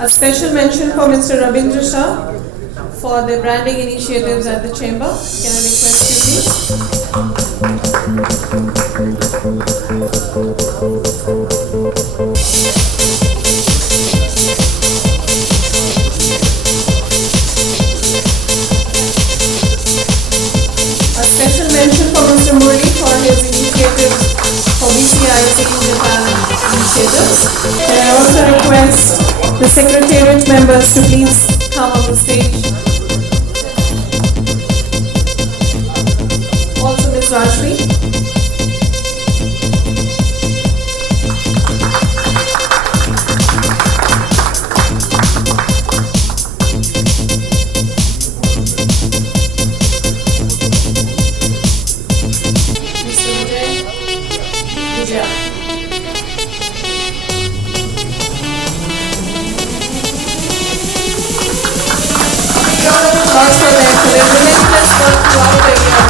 A special mention for Mr. Rabindra Shah for the branding initiatives at the chamber. Can I request you please? A special mention for Mr. Murli for his initiatives for BCIC Japan initiatives. Can I also request the secretariat members to please come on the stage? Also Ms. Rajvi. Mr. Widia. Applause for them for their relentless work throughout the year.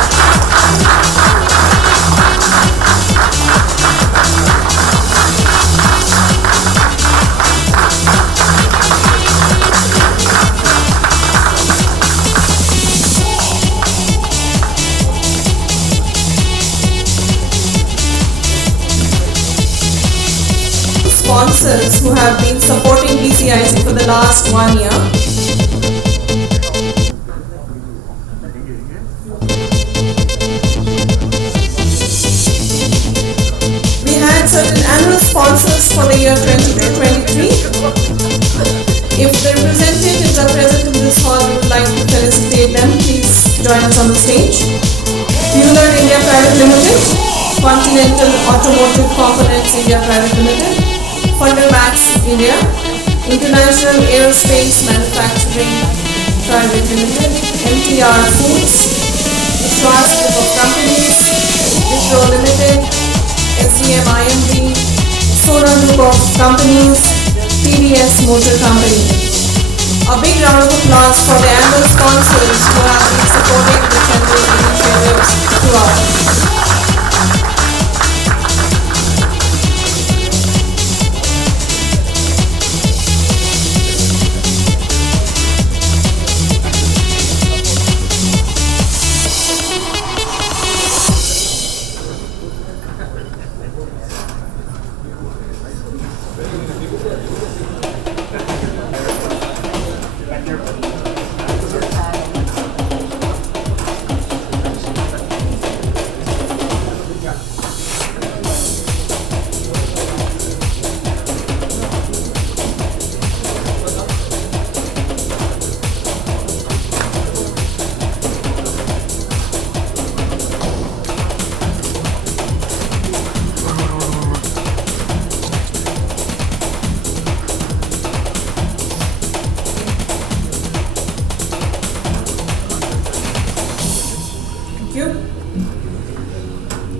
Sponsors who have been supporting BCIC for the last 1 year. We had certain annual sponsors for the year 22-23. If the representatives are present in this hall, we would like to felicitate them. Please join us on the stage. Mueller India Private Limited, Continental Automotive Components India Private Limited, Fundermax India, International Aerospace Manufacturing Private Limited, MTR Foods, Schwarz Group of Companies, Wipro Limited, SDM IMD, Sona Group of Companies, TVS Motor Company. A big round of applause for the annual sponsors who have been supporting the general initiatives throughout.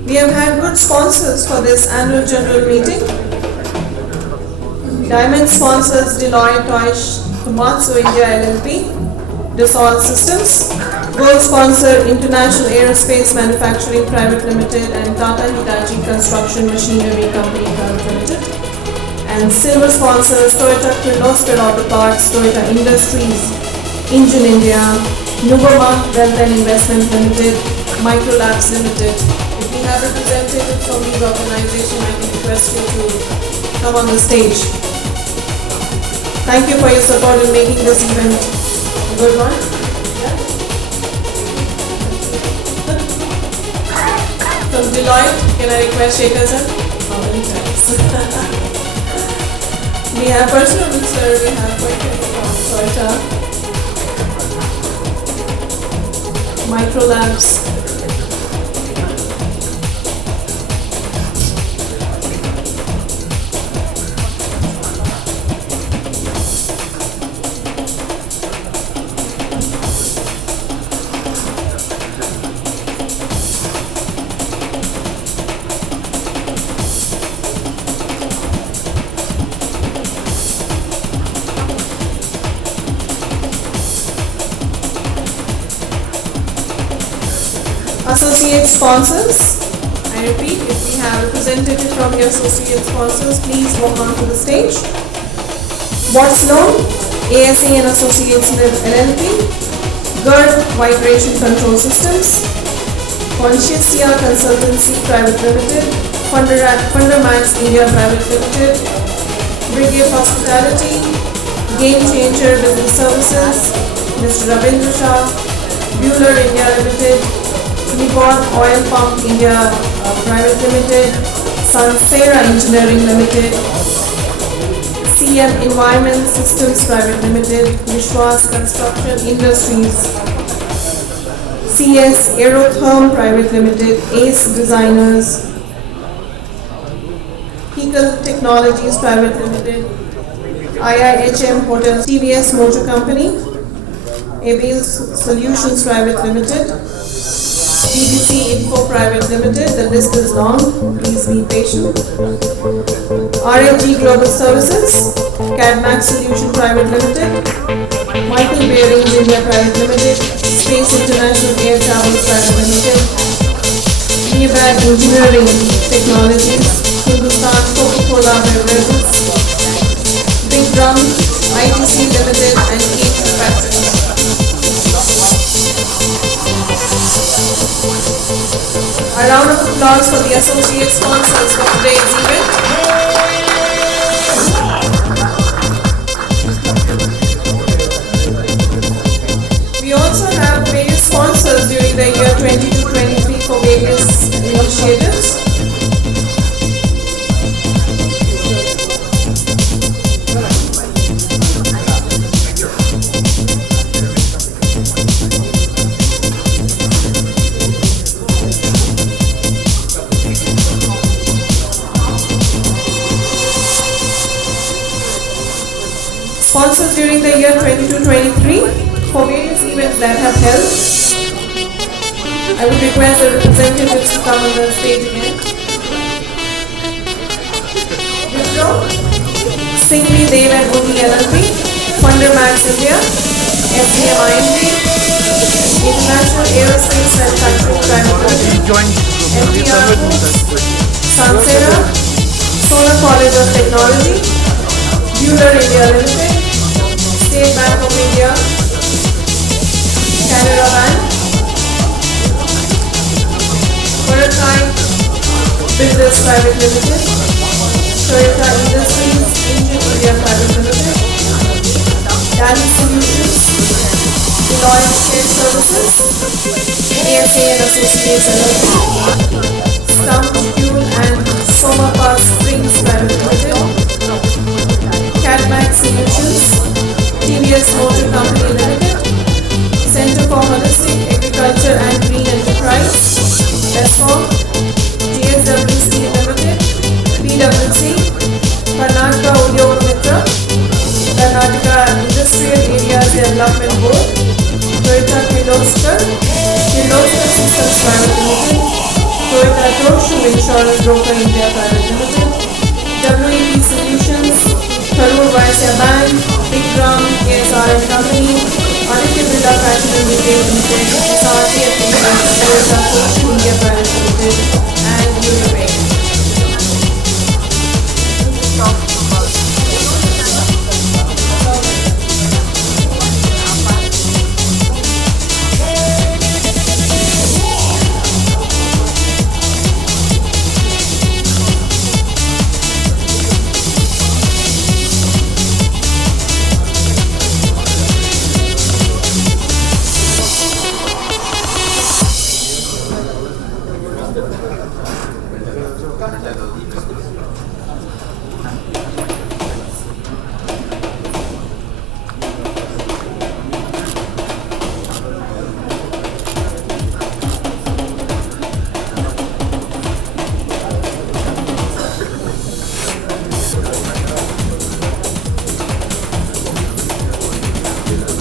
We have had good sponsors for this annual general meeting. Diamond sponsors Deloitte Tomatsu India LLP, Dassault Systems. Gold sponsor International Aerospace Manufacturing Private Limited and Tata Hitachi Construction Machinery Company Private Limited. And silver sponsors Toyota Kirloskar Auto Parts, Toyota Industries, Engine India, Nuvama Wealth and Investment Limited, Microlabs Limited. If we have representatives from these organizations, I can request you to come on the stage. Thank you for your support in making this event a good one. From Deloitte, can I request Shekhar sir? How many times? We have personal sir, we have Toyota, Microlabs, associate sponsors. I repeat, if we have representative from your associate sponsors, please walk on to the stage. What's known? ASA and Associates LLP, GERD Vibration Control Systems, Consciencia Consultancy Private Limited, Fundermax India Private Limited, Brigade Hospitality, Game Changer Business Services, Mr. Ravindra Shah, Bueller India Limited, Nippon Oil Pump India Private Limited, Sansera Engineering Limited, CM Environment Systems Private Limited, Vishwas Construction Industries, CS Aerotherm Private Limited, ACE Designers, Hikal Technologies Private Limited, IIHM Hotels, TVS Motor Company, Abil Solutions Private Limited, BBC Info Private Limited, the list is long, please be patient. RNG Global Services, CADMAX Solution Private Limited, Michael Bearings India Private Limited, Space International Air Travels Private Limited, Nearback Engineering Technologies, Hindustan Coca-Cola Beverages, Big Drum, ITC Limited and Cake Factory. A round of applause for the associate sponsors for today's event. We also have various sponsors during the year 22-23 for various initiatives. Sponsors during the year 22-23 for various events that have held. I would request the representatives to come on the stage again. Wipro, Singhvi Dev and Uni LLP, Fundermax India, FDM IND, International Aerospace Manufacturing Private Limited, MPR Foods, Sansera, Solar College of Technology, Bueller India Limited, State Bank of India, Canara Bank, Bharat Business Private Limited, Toyota Industries, Engine India Private Limited, Dali Solutions, Deloitte Shared Services, ASA and Associates LLP, Stump Fuel and Somapa Springs Private Limited, CADMAX Solutions, TVS Motor Company Limited, Center for Holistic Agriculture and Green Enterprise, ESCOM, GSW Steel Limited, PwC, Karnataka Udyog Mitra, Karnataka Industrial Areas Development Board, Toyota Kirloskar Systems Private Limited, Toyota Troshu Insurance Broker India Private Limited, WEP Solutions, Karur Vaisya Bank, Big Drum, KSR and Company, Aditya Birla Limited, SRT Affiliates, India Private Limited, and Innovator.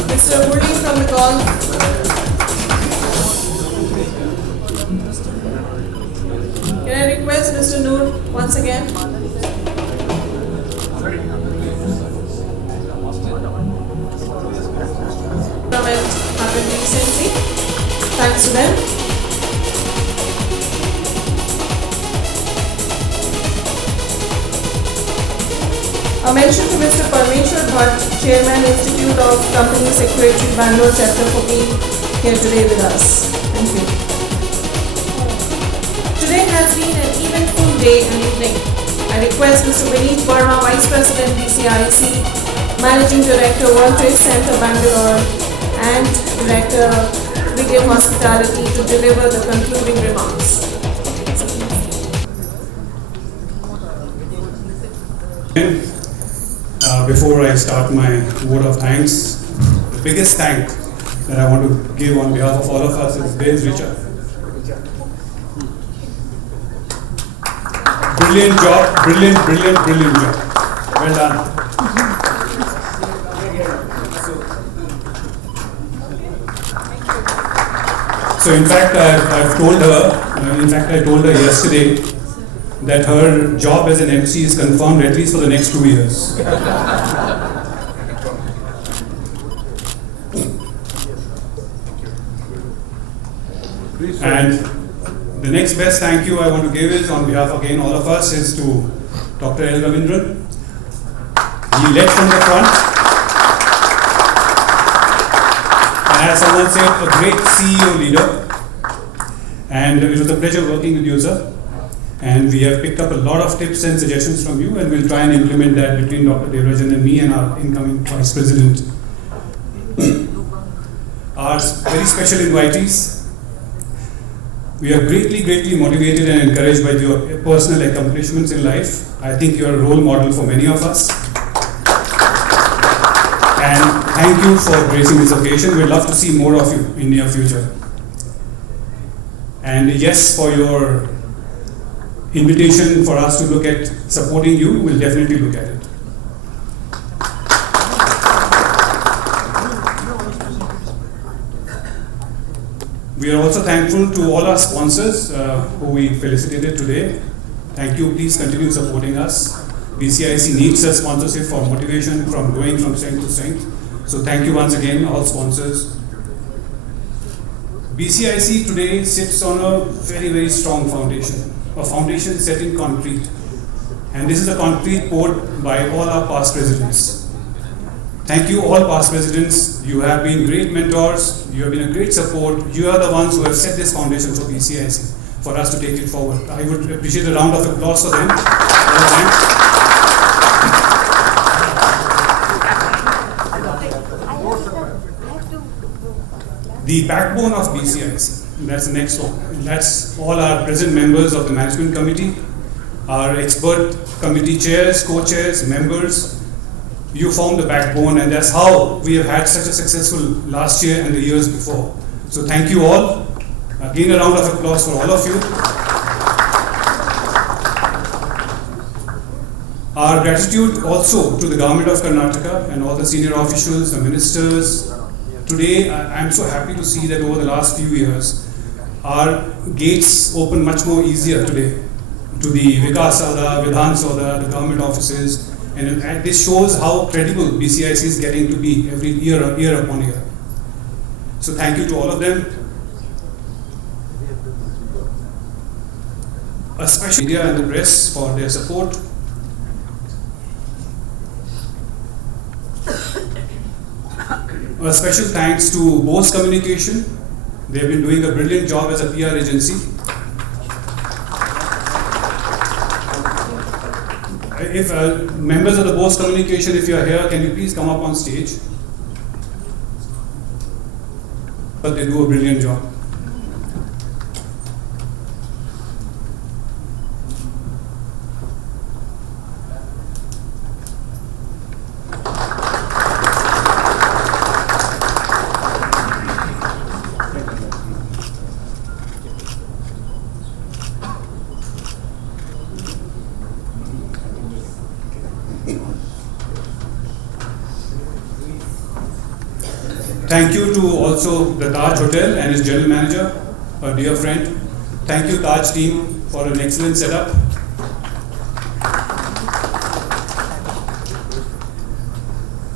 Mr. Woody from the call. Can I request Mr. Noor once again? Comment happened recently. Thanks to them. A mention to Mr. Parmeshwar Bhatt, Chairman, Institute of Company Secretary, Bangalore Chapter, for being here today with us. Thank you. Today has been an eventful day and evening. I request Mr. Vineet Verma, Vice President, BCIC, Managing Director, World Trade Center, Bangalore, and Director, Widia Hospitality, to deliver the concluding remarks. Before I start my vote of thanks, the biggest thank that I want to give on behalf of all of us is Where's Richard? Brilliant job, brilliant job. Well done. So in fact, I told her yesterday that her job as an MC is confirmed at least for the next 2 years. And the next best thank you I want to give is on behalf again all of us is to Dr. L. Ravindran. He led from the front. And as someone said, a great CEO leader. And it was a pleasure working with you, sir. And we have picked up a lot of tips and suggestions from you, and we'll try and implement that between Dr. Devarajan and me and our incoming Vice President. Our very special invitees. We are greatly motivated and encouraged by your personal accomplishments in life. I think you are a role model for many of us. And thank you for gracing this occasion. We'd love to see more of you in near future. And yes, for your invitation for us to look at supporting you, we'll definitely look at it. We are also thankful to all our sponsors who we felicitated today. Thank you, please continue supporting us. BCIC needs a sponsorship for motivation from going from strength to strength. So thank you once again, all sponsors. BCIC today sits on a very strong foundation. A foundation set in concrete, and this is a concrete poured by all our past presidents. Thank you all past presidents, you have been great mentors, you have been a great support, you are the ones who have set this foundation for BCIC, for us to take it forward. I would appreciate a round of applause for them. The backbone of BCIC. That's the next one. That's all our present members of the management committee, our expert committee chairs, co-chairs, members. You form the backbone, and that's how we have had such a successful last year and the years before. So thank you all. Again, a round of applause for all of you. Our gratitude also to the government of Karnataka and all the senior officials, the ministers. Today, I'm so happy to see that over the last few years, our gates open much more easier today to the Vikas Sauda, Vidhan Sauda, the government offices, and this shows how credible BCIC is getting to be every year upon year. So thank you to all of them. Especially media and the press for their support. A special thanks to Bose Communication. They have been doing a brilliant job as a PR agency. If members of the Bose Communication, if you are here, can you please come up on stage? But they do a brilliant job. Thank you to also the Taj Hotel and its general manager, a dear friend. Thank you Taj team for an excellent setup.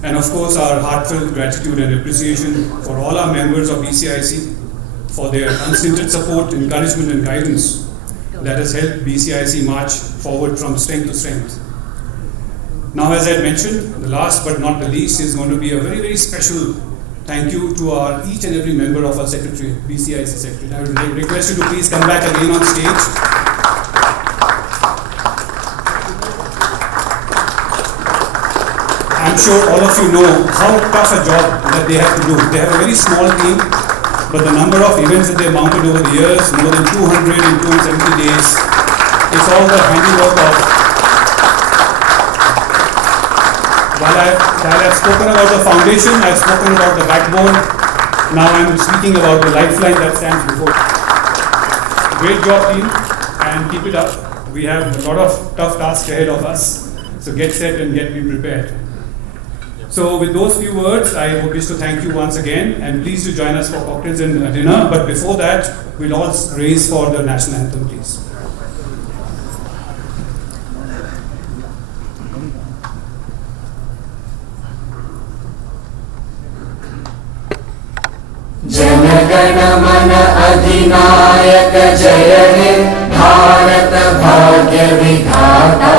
And of course our heartfelt gratitude and appreciation for all our members of BCIC for their unstinted support, encouragement and guidance that has helped BCIC march forward from strength to strength. Now, as I mentioned, the last but not the least is going to be a very, very special thank you to our each and every member of our secretary, BCIC secretary. I would request you to please come back again on stage. I'm sure all of you know how tough a job that they have to do. They have a very small team, but the number of events that they mounted over the years, more than 200 in 270 days, it's all the handiwork of. While I've spoken about the foundation, I've spoken about the backbone. Now I'm speaking about the lifeline that stands before. Great job, team, and keep it up. We have a lot of tough tasks ahead of us, so get set and be prepared. So with those few words, I wish to thank you once again, and please do join us for cocktails and dinner. But before that, we'll all raise for the national anthem, please. जनगण मन अधिनायक जय हे भारत भाग्य विधाता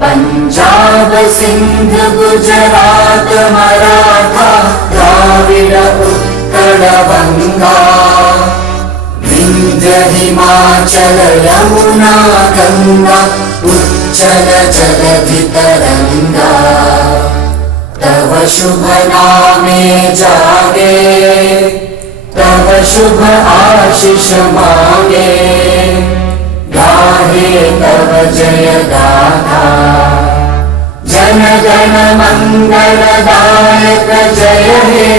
पंजाब सिंध गुजरात मराठा द्राविड उत्कल बंगा विंध्य हिमाचल यमुना गंगा उच्चल जलधि तरंगा तव शुभ नामे जागे तव शुभ आशीष मांगे गाहे तव जय गाथा जन गण मंगल दायक जय हे